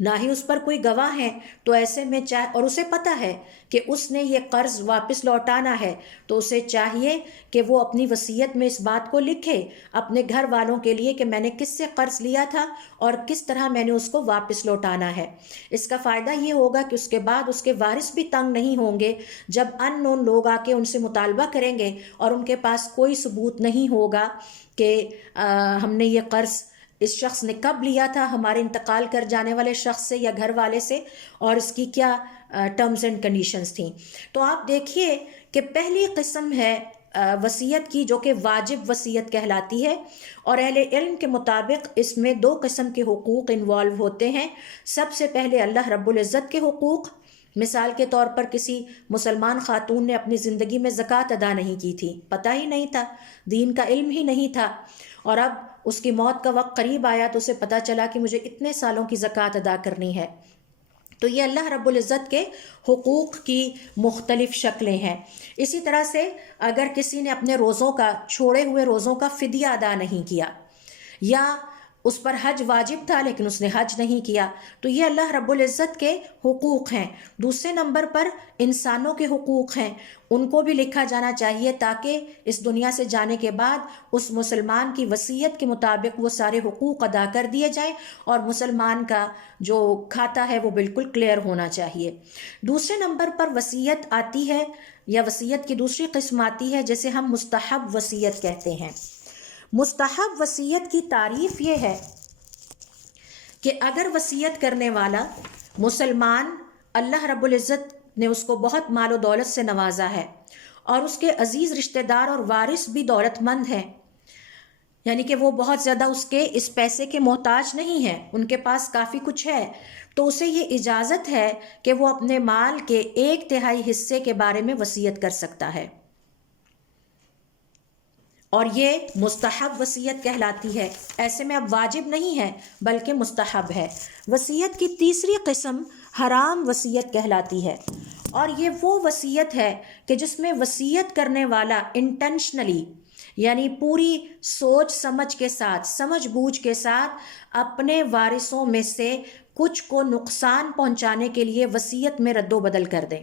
نہ ہی اس پر کوئی گواہ ہے، تو ایسے میں اور اسے پتہ ہے کہ اس نے یہ قرض واپس لوٹانا ہے، تو اسے چاہیے کہ وہ اپنی وصیت میں اس بات کو لکھے اپنے گھر والوں کے لیے کہ میں نے کس سے قرض لیا تھا اور کس طرح میں نے اس کو واپس لوٹانا ہے۔ اس کا فائدہ یہ ہوگا کہ اس کے بعد اس کے وارث بھی تنگ نہیں ہوں گے جب ان نون لوگ آ کے ان سے مطالبہ کریں گے اور ان کے پاس کوئی ثبوت نہیں ہوگا کہ ہم نے یہ قرض اس شخص نے کب لیا تھا، ہمارے انتقال کر جانے والے شخص سے یا گھر والے سے، اور اس کی کیا ٹرمز اینڈ کنڈیشنز تھیں۔ تو آپ دیکھیے کہ پہلی قسم ہے وصیت کی جو کہ واجب وصیت کہلاتی ہے، اور اہل علم کے مطابق اس میں 2 قسم کے حقوق انوالو ہوتے ہیں۔ سب سے پہلے اللہ رب العزت کے حقوق، مثال کے طور پر کسی مسلمان خاتون نے اپنی زندگی میں زکوٰۃ ادا نہیں کی تھی، پتہ ہی نہیں تھا، دین کا علم ہی نہیں تھا، اور اب اس کی موت کا وقت قریب آیا تو اسے پتہ چلا کہ مجھے اتنے سالوں کی زکوٰۃ ادا کرنی ہے، تو یہ اللہ رب العزت کے حقوق کی مختلف شکلیں ہیں۔ اسی طرح سے اگر کسی نے اپنے روزوں کا، چھوڑے ہوئے روزوں کا فدیہ ادا نہیں کیا، یا اس پر حج واجب تھا لیکن اس نے حج نہیں کیا، تو یہ اللہ رب العزت کے حقوق ہیں۔ دوسرے نمبر پر انسانوں کے حقوق ہیں، ان کو بھی لکھا جانا چاہیے تاکہ اس دنیا سے جانے کے بعد اس مسلمان کی وصیت کے مطابق وہ سارے حقوق ادا کر دیے جائیں اور مسلمان کا جو کھاتا ہے وہ بالکل کلیئر ہونا چاہیے۔ دوسرے نمبر پر وصیت آتی ہے، یا وصیت کی دوسری قسم آتی ہے جسے ہم مستحب وصیت کہتے ہیں۔ مستحب وصیت کی تعریف یہ ہے کہ اگر وصیت کرنے والا مسلمان، اللہ رب العزت نے اس کو بہت مال و دولت سے نوازا ہے اور اس کے عزیز رشتہ دار اور وارث بھی دولت مند ہیں، یعنی کہ وہ بہت زیادہ اس پیسے کے محتاج نہیں ہیں، ان کے پاس کافی کچھ ہے، تو اسے یہ اجازت ہے کہ وہ اپنے مال کے 1/3 حصے کے بارے میں وصیت کر سکتا ہے، اور یہ مستحب وصیت کہلاتی ہے۔ ایسے میں اب واجب نہیں ہے بلکہ مستحب ہے۔ وصیت کی تیسری قسم حرام وصیت کہلاتی ہے، اور یہ وہ وصیت ہے کہ جس میں وصیت کرنے والا انٹینشنلی، یعنی پوری سوچ سمجھ کے ساتھ، سمجھ بوجھ کے ساتھ اپنے وارثوں میں سے کچھ کو نقصان پہنچانے کے لیے وصیت میں رد و بدل کر دے۔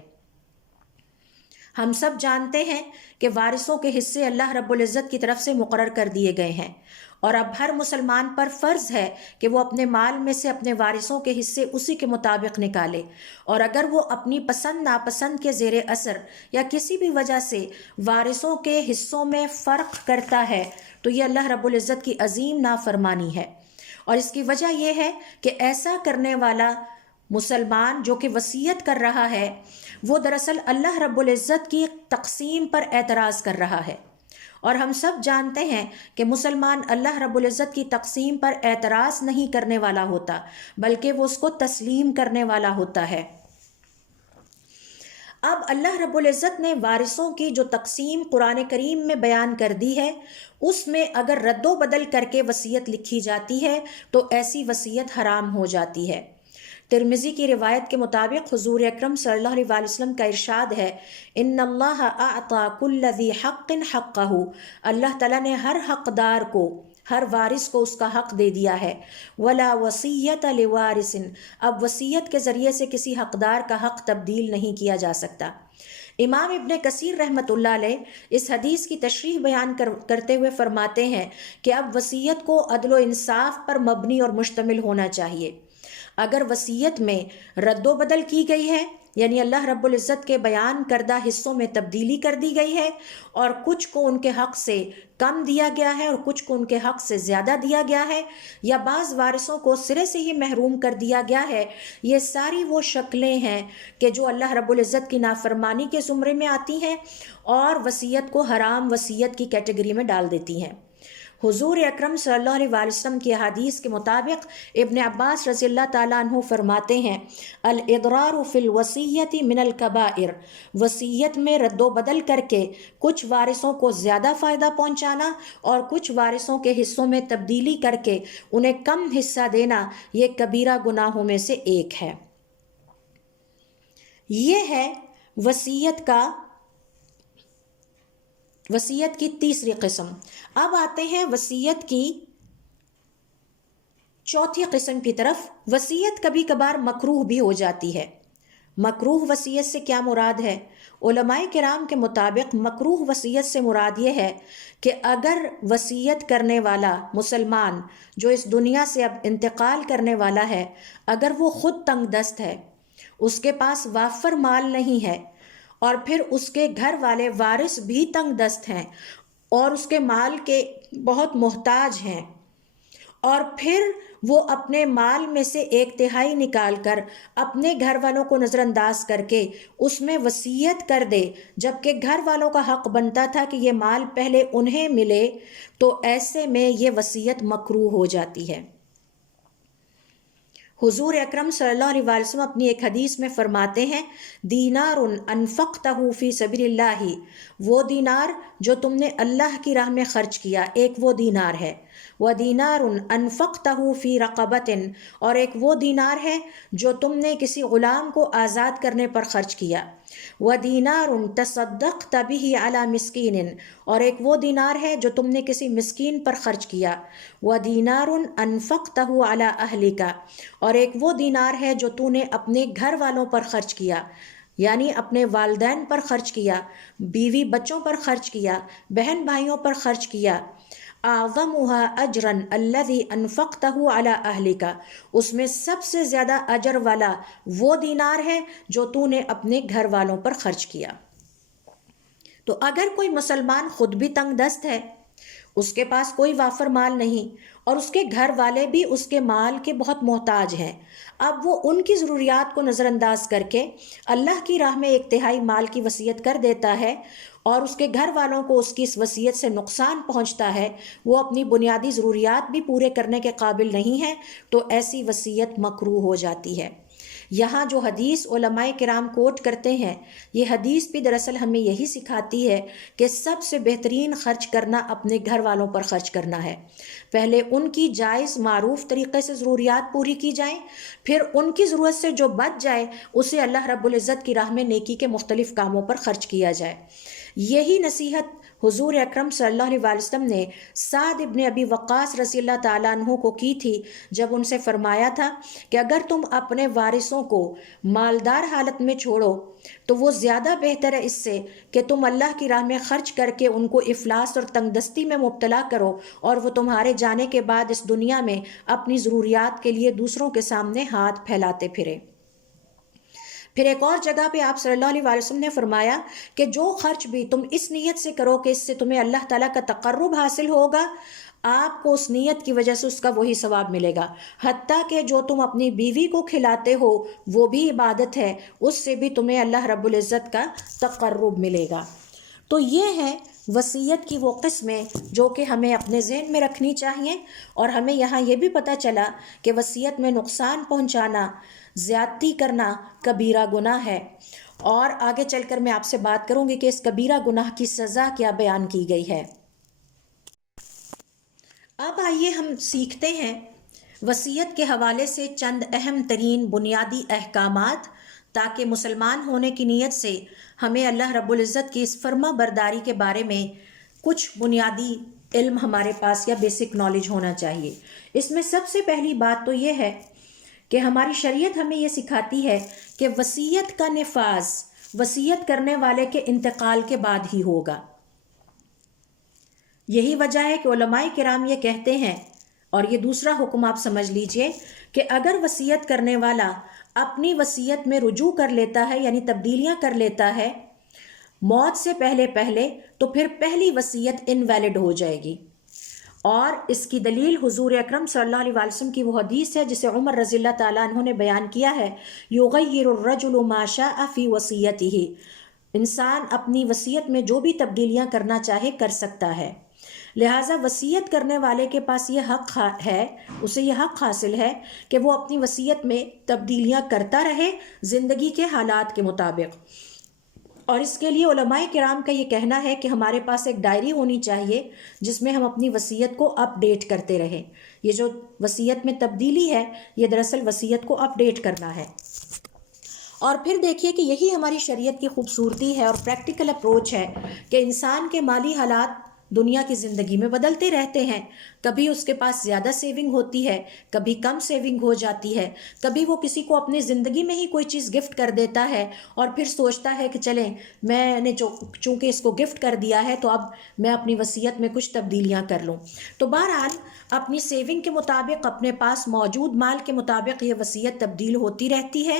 ہم سب جانتے ہیں کہ وارثوں کے حصے اللہ رب العزت کی طرف سے مقرر کر دیے گئے ہیں، اور اب ہر مسلمان پر فرض ہے کہ وہ اپنے مال میں سے اپنے وارثوں کے حصے اسی کے مطابق نکالے، اور اگر وہ اپنی پسند ناپسند کے زیر اثر یا کسی بھی وجہ سے وارثوں کے حصوں میں فرق کرتا ہے تو یہ اللہ رب العزت کی عظیم نافرمانی ہے۔ اور اس کی وجہ یہ ہے کہ ایسا کرنے والا مسلمان جو کہ وصیت کر رہا ہے وہ دراصل اللہ رب العزت کی تقسیم پر اعتراض کر رہا ہے، اور ہم سب جانتے ہیں کہ مسلمان اللہ رب العزت کی تقسیم پر اعتراض نہیں کرنے والا ہوتا بلکہ وہ اس کو تسلیم کرنے والا ہوتا ہے۔ اب اللہ رب العزت نے وارثوں کی جو تقسیم قرآن کریم میں بیان کر دی ہے اس میں اگر رد و بدل کر کے وصیت لکھی جاتی ہے تو ایسی وصیت حرام ہو جاتی ہے۔ ترمذی کی روایت کے مطابق حضور اکرم صلی اللہ علیہ وسلم کا ارشاد ہے، ان اللہ اعطى كل ذی حق حقہ، اللہ تعالیٰ نے ہر حقدار کو، ہر وارث کو اس کا حق دے دیا ہے۔ ولا وصیت لوارث، اب وصیت کے ذریعے سے کسی حقدار کا حق تبدیل نہیں کیا جا سکتا۔ امام ابن کثیر رحمۃ اللہ علیہ اس حدیث کی تشریح بیان کرتے ہوئے فرماتے ہیں کہ اب وصیت کو عدل و انصاف پر مبنی اور مشتمل ہونا چاہیے۔ اگر وصیت میں رد و بدل کی گئی ہے، یعنی اللہ رب العزت کے بیان کردہ حصوں میں تبدیلی کر دی گئی ہے اور کچھ کو ان کے حق سے کم دیا گیا ہے اور کچھ کو ان کے حق سے زیادہ دیا گیا ہے، یا بعض وارثوں کو سرے سے ہی محروم کر دیا گیا ہے، یہ ساری وہ شکلیں ہیں کہ جو اللہ رب العزت کی نافرمانی کے زمرے میں آتی ہیں اور وصیت کو حرام وصیت کی کیٹیگری میں ڈال دیتی ہیں۔ حضور اکرم صلی اللہ علیہ وسلم کی حدیث کے مطابق ابن عباس رضی اللہ تعالیٰ عنہ فرماتے ہیں، الاضرار فی الوصیت من الکبائر، وصیت میں رد و بدل کر کے کچھ وارثوں کو زیادہ فائدہ پہنچانا اور کچھ وارثوں کے حصوں میں تبدیلی کر کے انہیں کم حصہ دینا، یہ کبیرہ گناہوں میں سے ایک ہے۔ یہ ہے وصیت کی تیسری قسم۔ اب آتے ہیں وصیت کی چوتھی قسم کی طرف۔ وصیت کبھی کبھار مکروہ بھی ہو جاتی ہے۔ مکروہ وصیت سے کیا مراد ہے؟ علماء کرام کے مطابق مکروہ وصیت سے مراد یہ ہے کہ اگر وصیت کرنے والا مسلمان جو اس دنیا سے اب انتقال کرنے والا ہے، اگر وہ خود تنگ دست ہے، اس کے پاس وافر مال نہیں ہے، اور پھر اس کے گھر والے وارث بھی تنگ دست ہیں اور اس کے مال کے بہت محتاج ہیں، اور پھر وہ اپنے مال میں سے 1/3 نکال کر اپنے گھر والوں کو نظر انداز کر کے اس میں وصیت کر دے، جبکہ گھر والوں کا حق بنتا تھا کہ یہ مال پہلے انہیں ملے، تو ایسے میں یہ وصیت مکروہ ہو جاتی ہے۔ حضور اکرم صلی اللہ علیہ وسلم اپنی ایک حدیث میں فرماتے ہیں، دینار انفقتہ فی سبیل اللہ، وہ دینار جو تم نے اللہ کی راہ میں خرچ کیا، ایک وہ دینار ہے۔ ودینار انفقتہ فی رقبۃ، اور ایک وہ دینار ہے جو تم نے کسی غلام کو آزاد کرنے پر خرچ کیا۔ ودینار تصدقت بہ علی مسکین، اور ایک وہ دینار ہے جو تم نے کسی مسکین پر خرچ کیا۔ ودینار انفقتہ علی اہلک، اور ایک وہ دینار ہے جو تو نے اپنے گھر والوں پر خرچ کیا، یعنی اپنے والدین پر خرچ کیا، بیوی بچوں پر خرچ کیا، بہن بھائیوں پر خرچ کیا۔ اعظمها اجرا الذي انفقته على اهلك، اس میں سب سے زیادہ اجر والا وہ دینار ہے جو تو نے اپنے گھر والوں پر خرچ کیا۔ تو اگر کوئی مسلمان خود بھی تنگ دست ہے، اس کے پاس کوئی وافر مال نہیں اور اس کے گھر والے بھی اس کے مال کے بہت محتاج ہیں، اب وہ ان کی ضروریات کو نظر انداز کر کے اللہ کی راہ میں 1/3 مال کی وصیت کر دیتا ہے اور اس کے گھر والوں کو اس کی اس وصیت سے نقصان پہنچتا ہے، وہ اپنی بنیادی ضروریات بھی پورے کرنے کے قابل نہیں ہے، تو ایسی وصیت مکروہ ہو جاتی ہے۔ یہاں جو حدیث علماء کرام کوٹ کرتے ہیں، یہ حدیث بھی دراصل ہمیں یہی سکھاتی ہے کہ سب سے بہترین خرچ کرنا اپنے گھر والوں پر خرچ کرنا ہے۔ پہلے ان کی جائز معروف طریقے سے ضروریات پوری کی جائیں، پھر ان کی ضرورت سے جو بچ جائے اسے اللہ رب العزت کی راہ میں نیکی کے مختلف کاموں پر خرچ کیا جائے۔ یہی نصیحت حضور اکرم صلی اللہ علیہ وسلم نے سعد ابن ابی وقاص رضی اللہ تعالیٰ عنہ کو کی تھی جب ان سے فرمایا تھا کہ اگر تم اپنے وارثوں کو مالدار حالت میں چھوڑو تو وہ زیادہ بہتر ہے اس سے کہ تم اللہ کی راہ میں خرچ کر کے ان کو افلاس اور تنگ دستی میں مبتلا کرو اور وہ تمہارے جانے کے بعد اس دنیا میں اپنی ضروریات کے لیے دوسروں کے سامنے ہاتھ پھیلاتے پھرے۔ پھر ایک اور جگہ پہ آپ صلی اللہ علیہ وسلم نے فرمایا کہ جو خرچ بھی تم اس نیت سے کرو کہ اس سے تمہیں اللہ تعالیٰ کا تقرب حاصل ہوگا، آپ کو اس نیت کی وجہ سے اس کا وہی ثواب ملے گا، حتیٰ کہ جو تم اپنی بیوی کو کھلاتے ہو وہ بھی عبادت ہے، اس سے بھی تمہیں اللہ رب العزت کا تقرب ملے گا۔ تو یہ ہے وصیت کی وہ قسمیں جو کہ ہمیں اپنے ذہن میں رکھنی چاہیے، اور ہمیں یہاں یہ بھی پتہ چلا کہ وصیت میں نقصان پہنچانا، زیادتی کرنا کبیرہ گناہ ہے، اور آگے چل کر میں آپ سے بات کروں گی کہ اس کبیرہ گناہ کی سزا کیا بیان کی گئی ہے۔ اب آئیے ہم سیکھتے ہیں وصیت کے حوالے سے چند اہم ترین بنیادی احکامات، تاکہ مسلمان ہونے کی نیت سے ہمیں اللہ رب العزت کی اس فرما برداری کے بارے میں کچھ بنیادی علم ہمارے پاس یا بیسک نالج ہونا چاہیے۔ اس میں سب سے پہلی بات تو یہ ہے کہ ہماری شریعت ہمیں یہ سکھاتی ہے کہ وصیت کا نفاذ وصیت کرنے والے کے انتقال کے بعد ہی ہوگا۔ یہی وجہ ہے کہ علماء کرام یہ کہتے ہیں، اور یہ دوسرا حکم آپ سمجھ لیجئے، کہ اگر وصیت کرنے والا اپنی وصیت میں رجوع کر لیتا ہے، یعنی تبدیلیاں کر لیتا ہے موت سے پہلے تو پھر پہلی وصیت انویلڈ ہو جائے گی۔ اور اس کی دلیل حضور اکرم صلی اللہ علیہ وسلم کی وہ حدیث ہے جسے عمر رضی اللہ تعالیٰ عنہ نے بیان کیا ہے، یغیر الرجل ما شاء فی وصیتہ، انسان اپنی وصیت میں جو بھی تبدیلیاں کرنا چاہے کر سکتا ہے، لہٰذا وصیت کرنے والے کے پاس یہ حق ہے، اسے یہ حق حاصل ہے کہ وہ اپنی وصیت میں تبدیلیاں کرتا رہے زندگی کے حالات کے مطابق۔ اور اس کے لیے علماء کرام کا یہ کہنا ہے کہ ہمارے پاس ایک ڈائری ہونی چاہیے جس میں ہم اپنی وصیت کو اپ ڈیٹ کرتے رہیں۔ یہ جو وصیت میں تبدیلی ہے یہ دراصل وصیت کو اپ ڈیٹ کرنا ہے۔ اور پھر دیکھیے کہ یہی ہماری شریعت کی خوبصورتی ہے اور پریکٹیکل اپروچ ہے کہ انسان کے مالی حالات دنیا کی زندگی میں بدلتے رہتے ہیں، کبھی اس کے پاس زیادہ سیونگ ہوتی ہے، کبھی کم سیونگ ہو جاتی ہے، کبھی وہ کسی کو اپنی زندگی میں ہی کوئی چیز گفٹ کر دیتا ہے اور پھر سوچتا ہے کہ چلیں میں نے چونکہ اس کو گفٹ کر دیا ہے تو اب میں اپنی وصیت میں کچھ تبدیلیاں کر لوں۔ تو بہرحال اپنی سیونگ کے مطابق، اپنے پاس موجود مال کے مطابق یہ وصیت تبدیل ہوتی رہتی ہے۔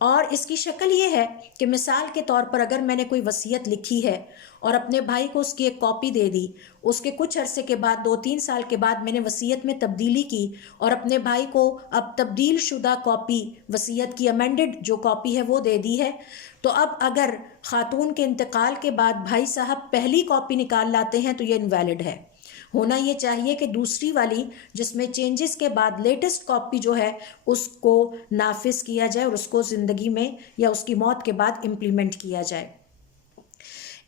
اور اس کی شکل یہ ہے کہ مثال کے طور پر اگر میں نے کوئی وصیت لکھی ہے اور اپنے بھائی کو اس کی ایک کاپی دے دی، اس کے کچھ عرصے کے بعد 2-3 سال کے بعد میں نے وصیت میں تبدیلی کی اور اپنے بھائی کو اب تبدیل شدہ کاپی وصیت کی امینڈڈ جو کاپی ہے وہ دے دی ہے، تو اب اگر خاتون کے انتقال کے بعد بھائی صاحب پہلی کاپی نکال لاتے ہیں تو یہ انویلڈ ہے۔ ہونا یہ چاہیے کہ دوسری والی جس میں چینجز کے بعد لیٹسٹ کاپی جو ہے اس کو نافذ کیا جائے اور اس کو زندگی میں یا اس کی موت کے بعد امپلیمنٹ کیا جائے۔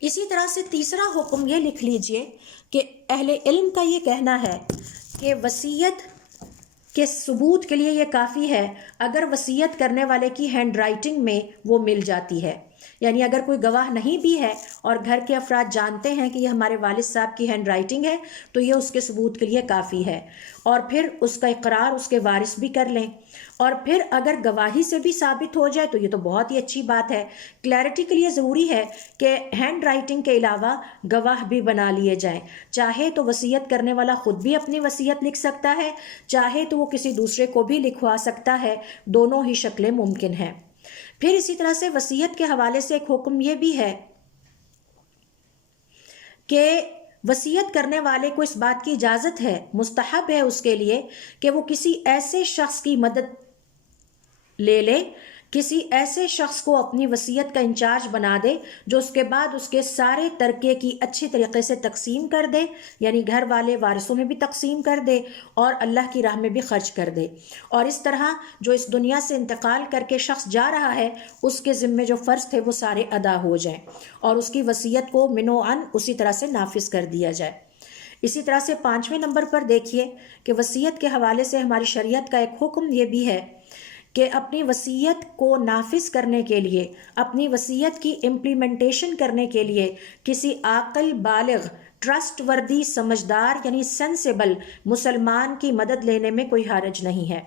اسی طرح سے تیسرا حکم یہ لکھ لیجئے کہ اہل علم کا یہ کہنا ہے کہ وصیت کے ثبوت کے لیے یہ کافی ہے اگر وصیت کرنے والے کی ہینڈ رائٹنگ میں وہ مل جاتی ہے، یعنی اگر کوئی گواہ نہیں بھی ہے اور گھر کے افراد جانتے ہیں کہ یہ ہمارے والد صاحب کی ہینڈ رائٹنگ ہے تو یہ اس کے ثبوت کے لیے کافی ہے، اور پھر اس کا اقرار اس کے وارث بھی کر لیں، اور پھر اگر گواہی سے بھی ثابت ہو جائے تو یہ تو بہت ہی اچھی بات ہے۔ کلیئرٹی کے لیے ضروری ہے کہ ہینڈ رائٹنگ کے علاوہ گواہ بھی بنا لیے جائیں، چاہے تو وصیت کرنے والا خود بھی اپنی وصیت لکھ سکتا ہے، چاہے تو وہ کسی دوسرے کو بھی لکھوا سکتا ہے، دونوں ہی شکلیں ممکن ہیں۔ پھر اسی طرح سے وصیت کے حوالے سے ایک حکم یہ بھی ہے کہ وصیت کرنے والے کو اس بات کی اجازت ہے، مستحب ہے اس کے لیے کہ وہ کسی ایسے شخص کی مدد لے لے، کسی ایسے شخص کو اپنی وصیت کا انچارج بنا دے جو اس کے بعد اس کے سارے ترکے کی اچھی طریقے سے تقسیم کر دے، یعنی گھر والے وارثوں میں بھی تقسیم کر دے اور اللہ کی راہ میں بھی خرچ کر دے، اور اس طرح جو اس دنیا سے انتقال کر کے شخص جا رہا ہے اس کے ذمے جو فرض تھے وہ سارے ادا ہو جائیں اور اس کی وصیت کو منوعاً اسی طرح سے نافذ کر دیا جائے۔ اسی طرح سے 5ویں نمبر پر دیکھیے کہ وصیت کے حوالے سے ہماری شریعت کا ایک حکم یہ بھی ہے کہ اپنی وصیت کو نافذ کرنے کے لیے، اپنی وصیت کی امپلیمنٹیشن کرنے کے لیے کسی عاقل، بالغ، ٹرسٹ وردی، سمجھدار یعنی سینسیبل مسلمان کی مدد لینے میں کوئی حرج نہیں ہے،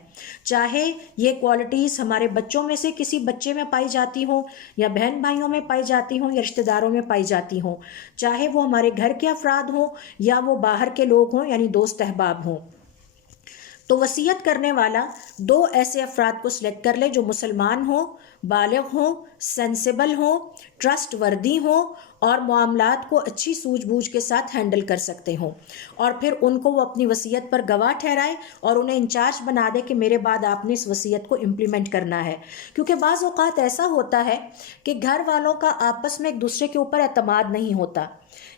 چاہے یہ کوالٹیز ہمارے بچوں میں سے کسی بچے میں پائی جاتی ہوں، یا بہن بھائیوں میں پائی جاتی ہوں، یا رشتہ داروں میں پائی جاتی ہوں، چاہے وہ ہمارے گھر کے افراد ہوں یا وہ باہر کے لوگ ہوں یعنی دوست احباب ہوں۔ تو وصیت کرنے والا 2 ایسے افراد کو سلیکٹ کر لے جو مسلمان ہوں، بالغ ہوں، سینسیبل ہوں، ٹرسٹ وردی ہوں اور معاملات کو اچھی سوجھ بوجھ کے ساتھ ہینڈل کر سکتے ہوں، اور پھر ان کو وہ اپنی وصیت پر گواہ ٹھہرائے اور انہیں انچارج بنا دے کہ میرے بعد آپ نے اس وصیت کو امپلیمنٹ کرنا ہے۔ کیونکہ بعض اوقات ایسا ہوتا ہے کہ گھر والوں کا آپس میں ایک دوسرے کے اوپر اعتماد نہیں ہوتا،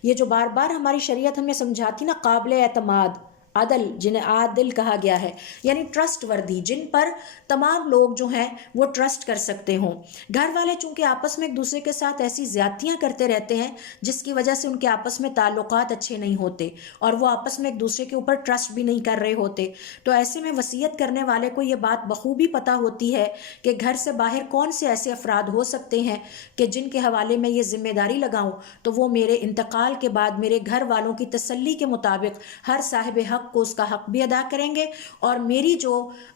یہ جو بار بار ہماری شریعت ہمیں سمجھاتی نا، قابل اعتماد، عدل، جنہیں عادل کہا گیا ہے، یعنی ٹرسٹ وردی، جن پر تمام لوگ جو ہیں وہ ٹرسٹ کر سکتے ہوں۔ گھر والے چونکہ آپس میں ایک دوسرے کے ساتھ ایسی زیادتیاں کرتے رہتے ہیں جس کی وجہ سے ان کے آپس میں تعلقات اچھے نہیں ہوتے اور وہ آپس میں ایک دوسرے کے اوپر ٹرسٹ بھی نہیں کر رہے ہوتے، تو ایسے میں وصیت کرنے والے کو یہ بات بخوبی پتہ ہوتی ہے کہ گھر سے باہر کون سے ایسے افراد ہو سکتے ہیں کہ جن کے حوالے میں یہ ذمہ داری لگاؤں تو وہ میرے انتقال کے بعد میرے گھر والوں کی تسلی کے مطابق ہر صاحب حق کو اس کا حق بھی ادا کریں گے، اور میری جو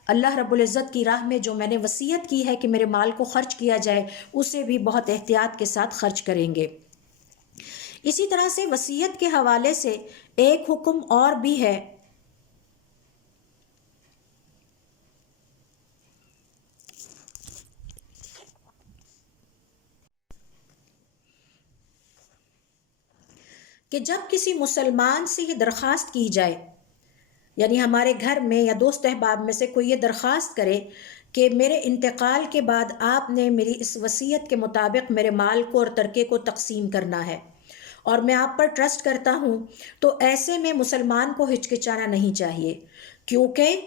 اللہ رب العزت کی راہ میں جو میں نے وصیت کی ہے کہ میرے مال کو خرچ کیا جائے اسے بھی بہت احتیاط کے ساتھ خرچ کریں گے۔ اسی طرح سے وصیت کے حوالے سے ایک حکم اور بھی ہے کہ جب کسی مسلمان سے یہ درخواست کی جائے، یعنی ہمارے گھر میں یا دوست احباب میں سے کوئی یہ درخواست کرے کہ میرے انتقال کے بعد آپ نے میری اس وصیت کے مطابق میرے مال کو اور ترکے کو تقسیم کرنا ہے اور میں آپ پر ٹرسٹ کرتا ہوں، تو ایسے میں مسلمان کو ہچکچانا نہیں چاہیے، کیونکہ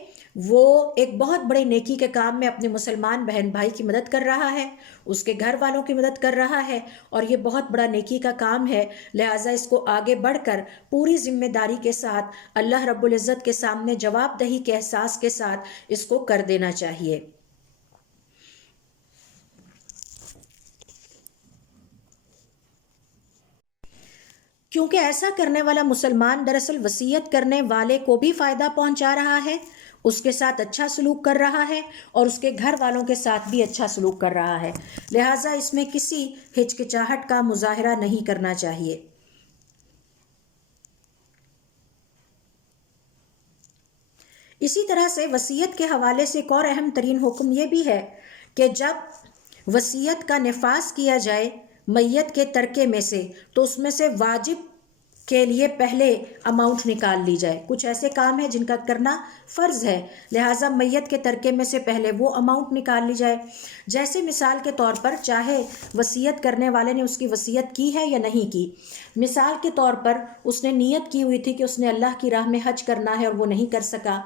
وہ ایک بہت بڑے نیکی کے کام میں اپنے مسلمان بہن بھائی کی مدد کر رہا ہے، اس کے گھر والوں کی مدد کر رہا ہے، اور یہ بہت بڑا نیکی کا کام ہے، لہٰذا اس کو آگے بڑھ کر پوری ذمہ داری کے ساتھ اللہ رب العزت کے سامنے جواب دہی کے احساس کے ساتھ اس کو کر دینا چاہیے۔ کیونکہ ایسا کرنے والا مسلمان دراصل وصیت کرنے والے کو بھی فائدہ پہنچا رہا ہے، اس کے ساتھ اچھا سلوک کر رہا ہے اور اس کے گھر والوں کے ساتھ بھی اچھا سلوک کر رہا ہے، لہٰذا اس میں کسی ہچکچاہٹ کا مظاہرہ نہیں کرنا چاہیے۔ اسی طرح سے وصیت کے حوالے سے ایک اور اہم ترین حکم یہ بھی ہے کہ جب وصیت کا نفاذ کیا جائے میت کے ترکے میں سے تو اس میں سے واجب کے لیے پہلے اماؤنٹ نکال لی جائے۔ کچھ ایسے کام ہیں جن کا کرنا فرض ہے، لہٰذا میت کے ترکے میں سے پہلے وہ اماؤنٹ نکال لی جائے، جیسے مثال کے طور پر چاہے وصیت کرنے والے نے اس کی وصیت کی ہے یا نہیں کی، مثال کے طور پر اس نے نیت کی ہوئی تھی کہ اس نے اللہ کی راہ میں حج کرنا ہے اور وہ نہیں کر سکا،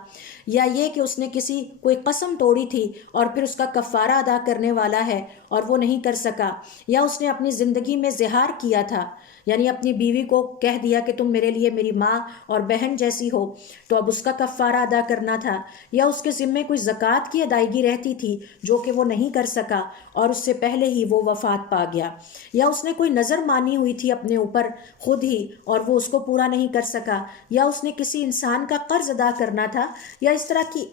یا یہ کہ اس نے کوئی قسم توڑی تھی اور پھر اس کا کفارہ ادا کرنے والا ہے اور وہ نہیں کر سکا، یا اس نے اپنی زندگی میں زہار کیا تھا، یعنی اپنی بیوی کو کہہ دیا کہ تم میرے لیے میری ماں اور بہن جیسی ہو، تو اب اس کا کفارہ ادا کرنا تھا، یا اس کے ذمے کوئی زکوٰۃ کی ادائیگی رہتی تھی جو کہ وہ نہیں کر سکا اور اس سے پہلے ہی وہ وفات پا گیا، یا اس نے کوئی نظر مانی ہوئی تھی اپنے اوپر خود ہی اور وہ اس کو پورا نہیں کر سکا، یا اس نے کسی انسان کا قرض ادا کرنا تھا، یا اس طرح کی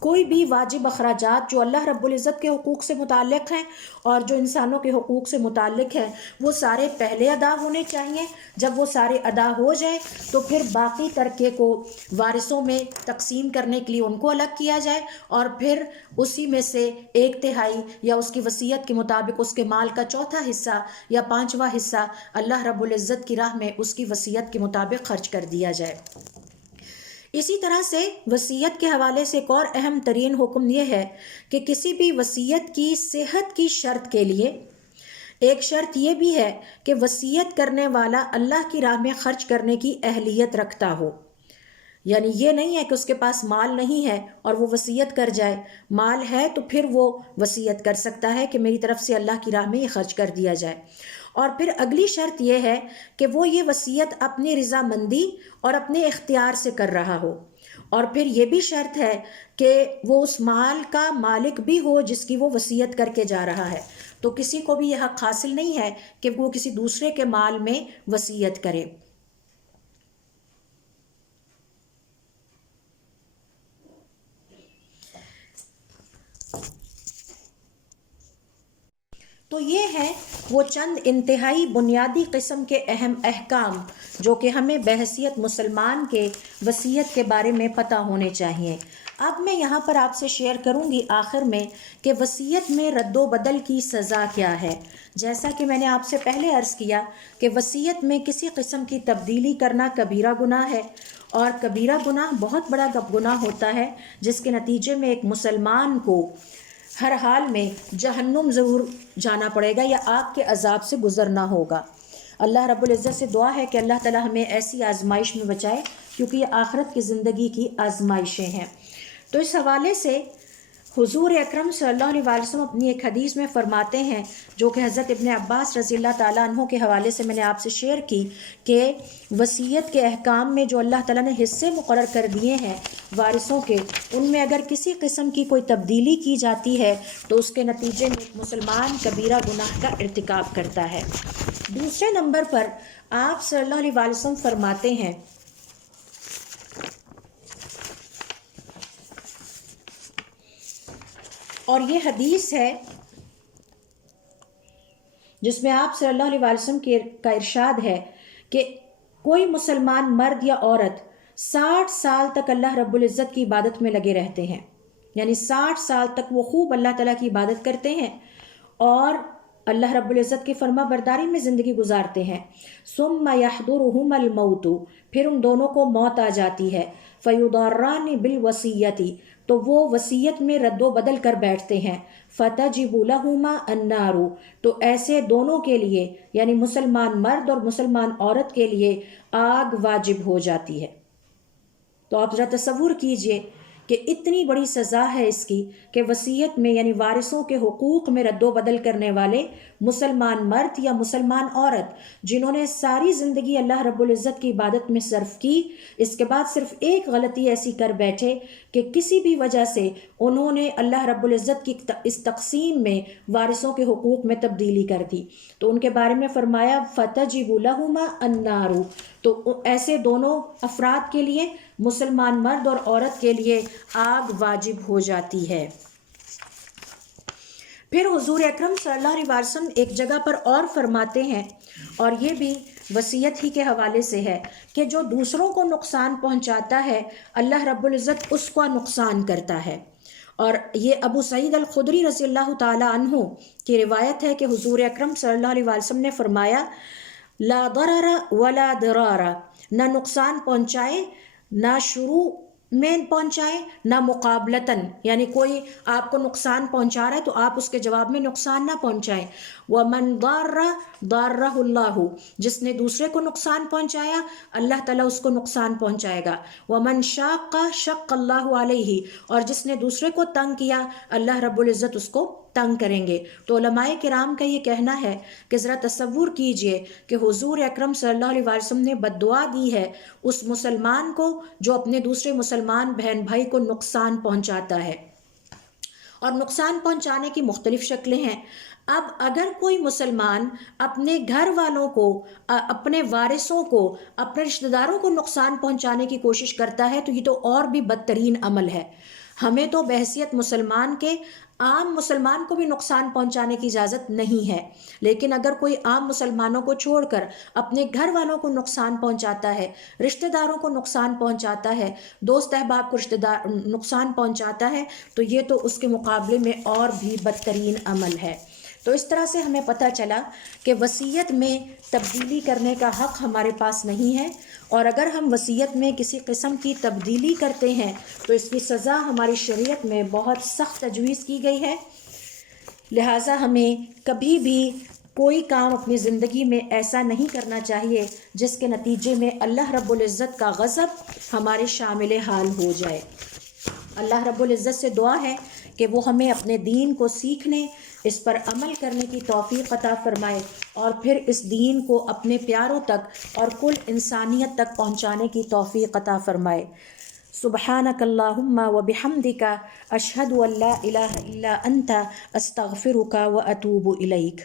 کوئی بھی واجب اخراجات جو اللہ رب العزت کے حقوق سے متعلق ہیں اور جو انسانوں کے حقوق سے متعلق ہیں وہ سارے پہلے ادا ہونے چاہیے۔ جب وہ سارے ادا ہو جائے تو پھر باقی ترکے کو وارثوں میں تقسیم کرنے کے لیے ان کو الگ کیا جائے، اور پھر اسی میں سے 1/3 یا اس کی وصیت کے مطابق اس کے مال کا 1/4 حصہ یا 5واں حصہ اللہ رب العزت کی راہ میں اس کی وصیت کے مطابق خرچ کر دیا جائے۔ اسی طرح سے وصیت کے حوالے سے ایک اور اہم ترین حکم یہ ہے کہ کسی بھی وصیت کی صحت کی شرط کے لیے ایک شرط یہ بھی ہے کہ وصیت کرنے والا اللہ کی راہ میں خرچ کرنے کی اہلیت رکھتا ہو، یعنی یہ نہیں ہے کہ اس کے پاس مال نہیں ہے اور وہ وصیت کر جائے، مال ہے تو پھر وہ وصیت کر سکتا ہے کہ میری طرف سے اللہ کی راہ میں یہ خرچ کر دیا جائے۔ اور پھر اگلی شرط یہ ہے کہ وہ یہ وصیت اپنی رضامندی اور اپنے اختیار سے کر رہا ہو، اور پھر یہ بھی شرط ہے کہ وہ اس مال کا مالک بھی ہو جس کی وہ وصیت کر کے جا رہا ہے. تو کسی کو بھی یہ حق حاصل نہیں ہے کہ وہ کسی دوسرے کے مال میں وصیت کرے. تو یہ ہے وہ چند انتہائی بنیادی قسم کے اہم احکام جو کہ ہمیں بحیثیت مسلمان کے وصیت کے بارے میں پتہ ہونے چاہیے. اب میں یہاں پر آپ سے شیئر کروں گی آخر میں کہ وصیت میں رد و بدل کی سزا کیا ہے. جیسا کہ میں نے آپ سے پہلے عرض کیا کہ وصیت میں کسی قسم کی تبدیلی کرنا کبیرہ گناہ ہے، اور کبیرہ گناہ بہت بڑا گناہ ہوتا ہے جس کے نتیجے میں ایک مسلمان کو ہر حال میں جہنم ضرور جانا پڑے گا یا آگ کے عذاب سے گزرنا ہوگا. اللہ رب العزت سے دعا ہے کہ اللہ تعالی ہمیں ایسی آزمائش میں بچائے، کیونکہ یہ آخرت کی زندگی کی آزمائشیں ہیں. تو اس حوالے سے حضور اکرم صلی اللہ علیہ وسلم اپنی ایک حدیث میں فرماتے ہیں، جو کہ حضرت ابن عباس رضی اللہ تعالیٰ عنہ کے حوالے سے میں نے آپ سے شیئر کی، کہ وصیت کے احکام میں جو اللہ تعالیٰ نے حصے مقرر کر دیے ہیں وارثوں کے، ان میں اگر کسی قسم کی کوئی تبدیلی کی جاتی ہے تو اس کے نتیجے میں مسلمان کبیرہ گناہ کا ارتکاب کرتا ہے. دوسرے نمبر پر آپ صلی اللہ علیہ وسلم فرماتے ہیں، اور یہ حدیث ہے جس میں آپ صلی اللہ علیہ وسلم کا ارشاد ہے کہ کوئی مسلمان مرد یا عورت 60 سال تک اللہ رب العزت کی عبادت میں لگے رہتے ہیں، یعنی 60 سال تک وہ خوب اللہ تعالیٰ کی عبادت کرتے ہیں اور اللہ رب العزت کی فرما برداری میں زندگی گزارتے ہیں. ثم يحضرهم الموت، پھر ان دونوں کو موت آ جاتی ہے. فیضاران بالوصیتی، تو وہ وصیت میں رد و بدل کر بیٹھتے ہیں. فتجب لہما النار، تو ایسے دونوں کے لیے یعنی مسلمان مرد اور مسلمان عورت کے لیے آگ واجب ہو جاتی ہے. تو آپ ذرا تصور کیجئے کہ اتنی بڑی سزا ہے اس کی کہ وصیت میں یعنی وارثوں کے حقوق میں رد و بدل کرنے والے مسلمان مرد یا مسلمان عورت جنہوں نے ساری زندگی اللہ رب العزت کی عبادت میں صرف کی، اس کے بعد صرف ایک غلطی ایسی کر بیٹھے کہ کسی بھی وجہ سے انہوں نے اللہ رب العزت کی اس تقسیم میں وارثوں کے حقوق میں تبدیلی کر دی، تو ان کے بارے میں فرمایا فتجب لہما النار، تو ایسے دونوں افراد کے لیے مسلمان مرد اور عورت کے لیے آگ واجب ہو جاتی ہے. پھر حضور اکرم صلی اللہ علیہ وسلم ایک جگہ پر اور فرماتے ہیں، اور یہ بھی وصیت ہی کے حوالے سے ہے، کہ جو دوسروں کو نقصان پہنچاتا ہے اللہ رب العزت اس کو نقصان کرتا ہے. اور یہ ابو سعید الخدری رضی اللہ تعالی عنہ کی روایت ہے کہ حضور اکرم صلی اللہ علیہ وسلم نے فرمایا، لا ضرر ولا ضرار، نہ نقصان پہنچائے، نہ شروع میں پہنچائے، نہ مقابلتاً، یعنی کوئی آپ کو نقصان پہنچا رہا ہے تو آپ اس کے جواب میں نقصان نہ پہنچائیں. وَمَنْ ضَرَّ ضَرَّهُ اللَّهُ، جس نے دوسرے کو نقصان پہنچایا اللہ تعالیٰ اس کو نقصان پہنچائے گا. وَمَنْ شَاقَّ شَقَّ اللَّهُ عَلَيْهِ، اور جس نے دوسرے کو تنگ کیا اللہ رب العزت اس کو تنگ کریں گے. تو علماء کرام کا یہ کہنا ہے کہ ذرا تصور کیجئے کہ حضور اکرم صلی اللہ علیہ وسلم نے بد دعا دی ہے اس مسلمان کو جو اپنے دوسرے مسلمان بہن بھائی کو نقصان پہنچاتا ہے. اور نقصان پہنچانے کی مختلف شکلیں ہیں. اب اگر کوئی مسلمان اپنے گھر والوں کو، اپنے وارثوں کو، اپنے رشتہ داروں کو نقصان پہنچانے کی کوشش کرتا ہے تو یہ تو اور بھی بدترین عمل ہے. ہمیں تو بحیثیت مسلمان کے عام مسلمان کو بھی نقصان پہنچانے کی اجازت نہیں ہے، لیکن اگر کوئی عام مسلمانوں کو چھوڑ کر اپنے گھر والوں کو نقصان پہنچاتا ہے، رشتہ داروں کو نقصان پہنچاتا ہے، دوست احباب کو نقصان پہنچاتا ہے، تو یہ تو اس کے مقابلے میں اور بھی بدترین عمل ہے. تو اس طرح سے ہمیں پتہ چلا کہ وصیت میں تبدیلی کرنے کا حق ہمارے پاس نہیں ہے، اور اگر ہم وصیت میں کسی قسم کی تبدیلی کرتے ہیں تو اس کی سزا ہماری شریعت میں بہت سخت تجویز کی گئی ہے. لہٰذا ہمیں کبھی بھی کوئی کام اپنی زندگی میں ایسا نہیں کرنا چاہیے جس کے نتیجے میں اللہ رب العزت کا غضب ہمارے شامل حال ہو جائے. اللہ رب العزت سے دعا ہے کہ وہ ہمیں اپنے دین کو سیکھنے، اس پر عمل کرنے کی توفیق عطا فرمائے، اور پھر اس دین کو اپنے پیاروں تک اور کل انسانیت تک پہنچانے کی توفیق عطا فرمائے. سبحانک اللہم و بحمدک اشہد ان لا الہ الا انت استغفرک و اتوب الیک۔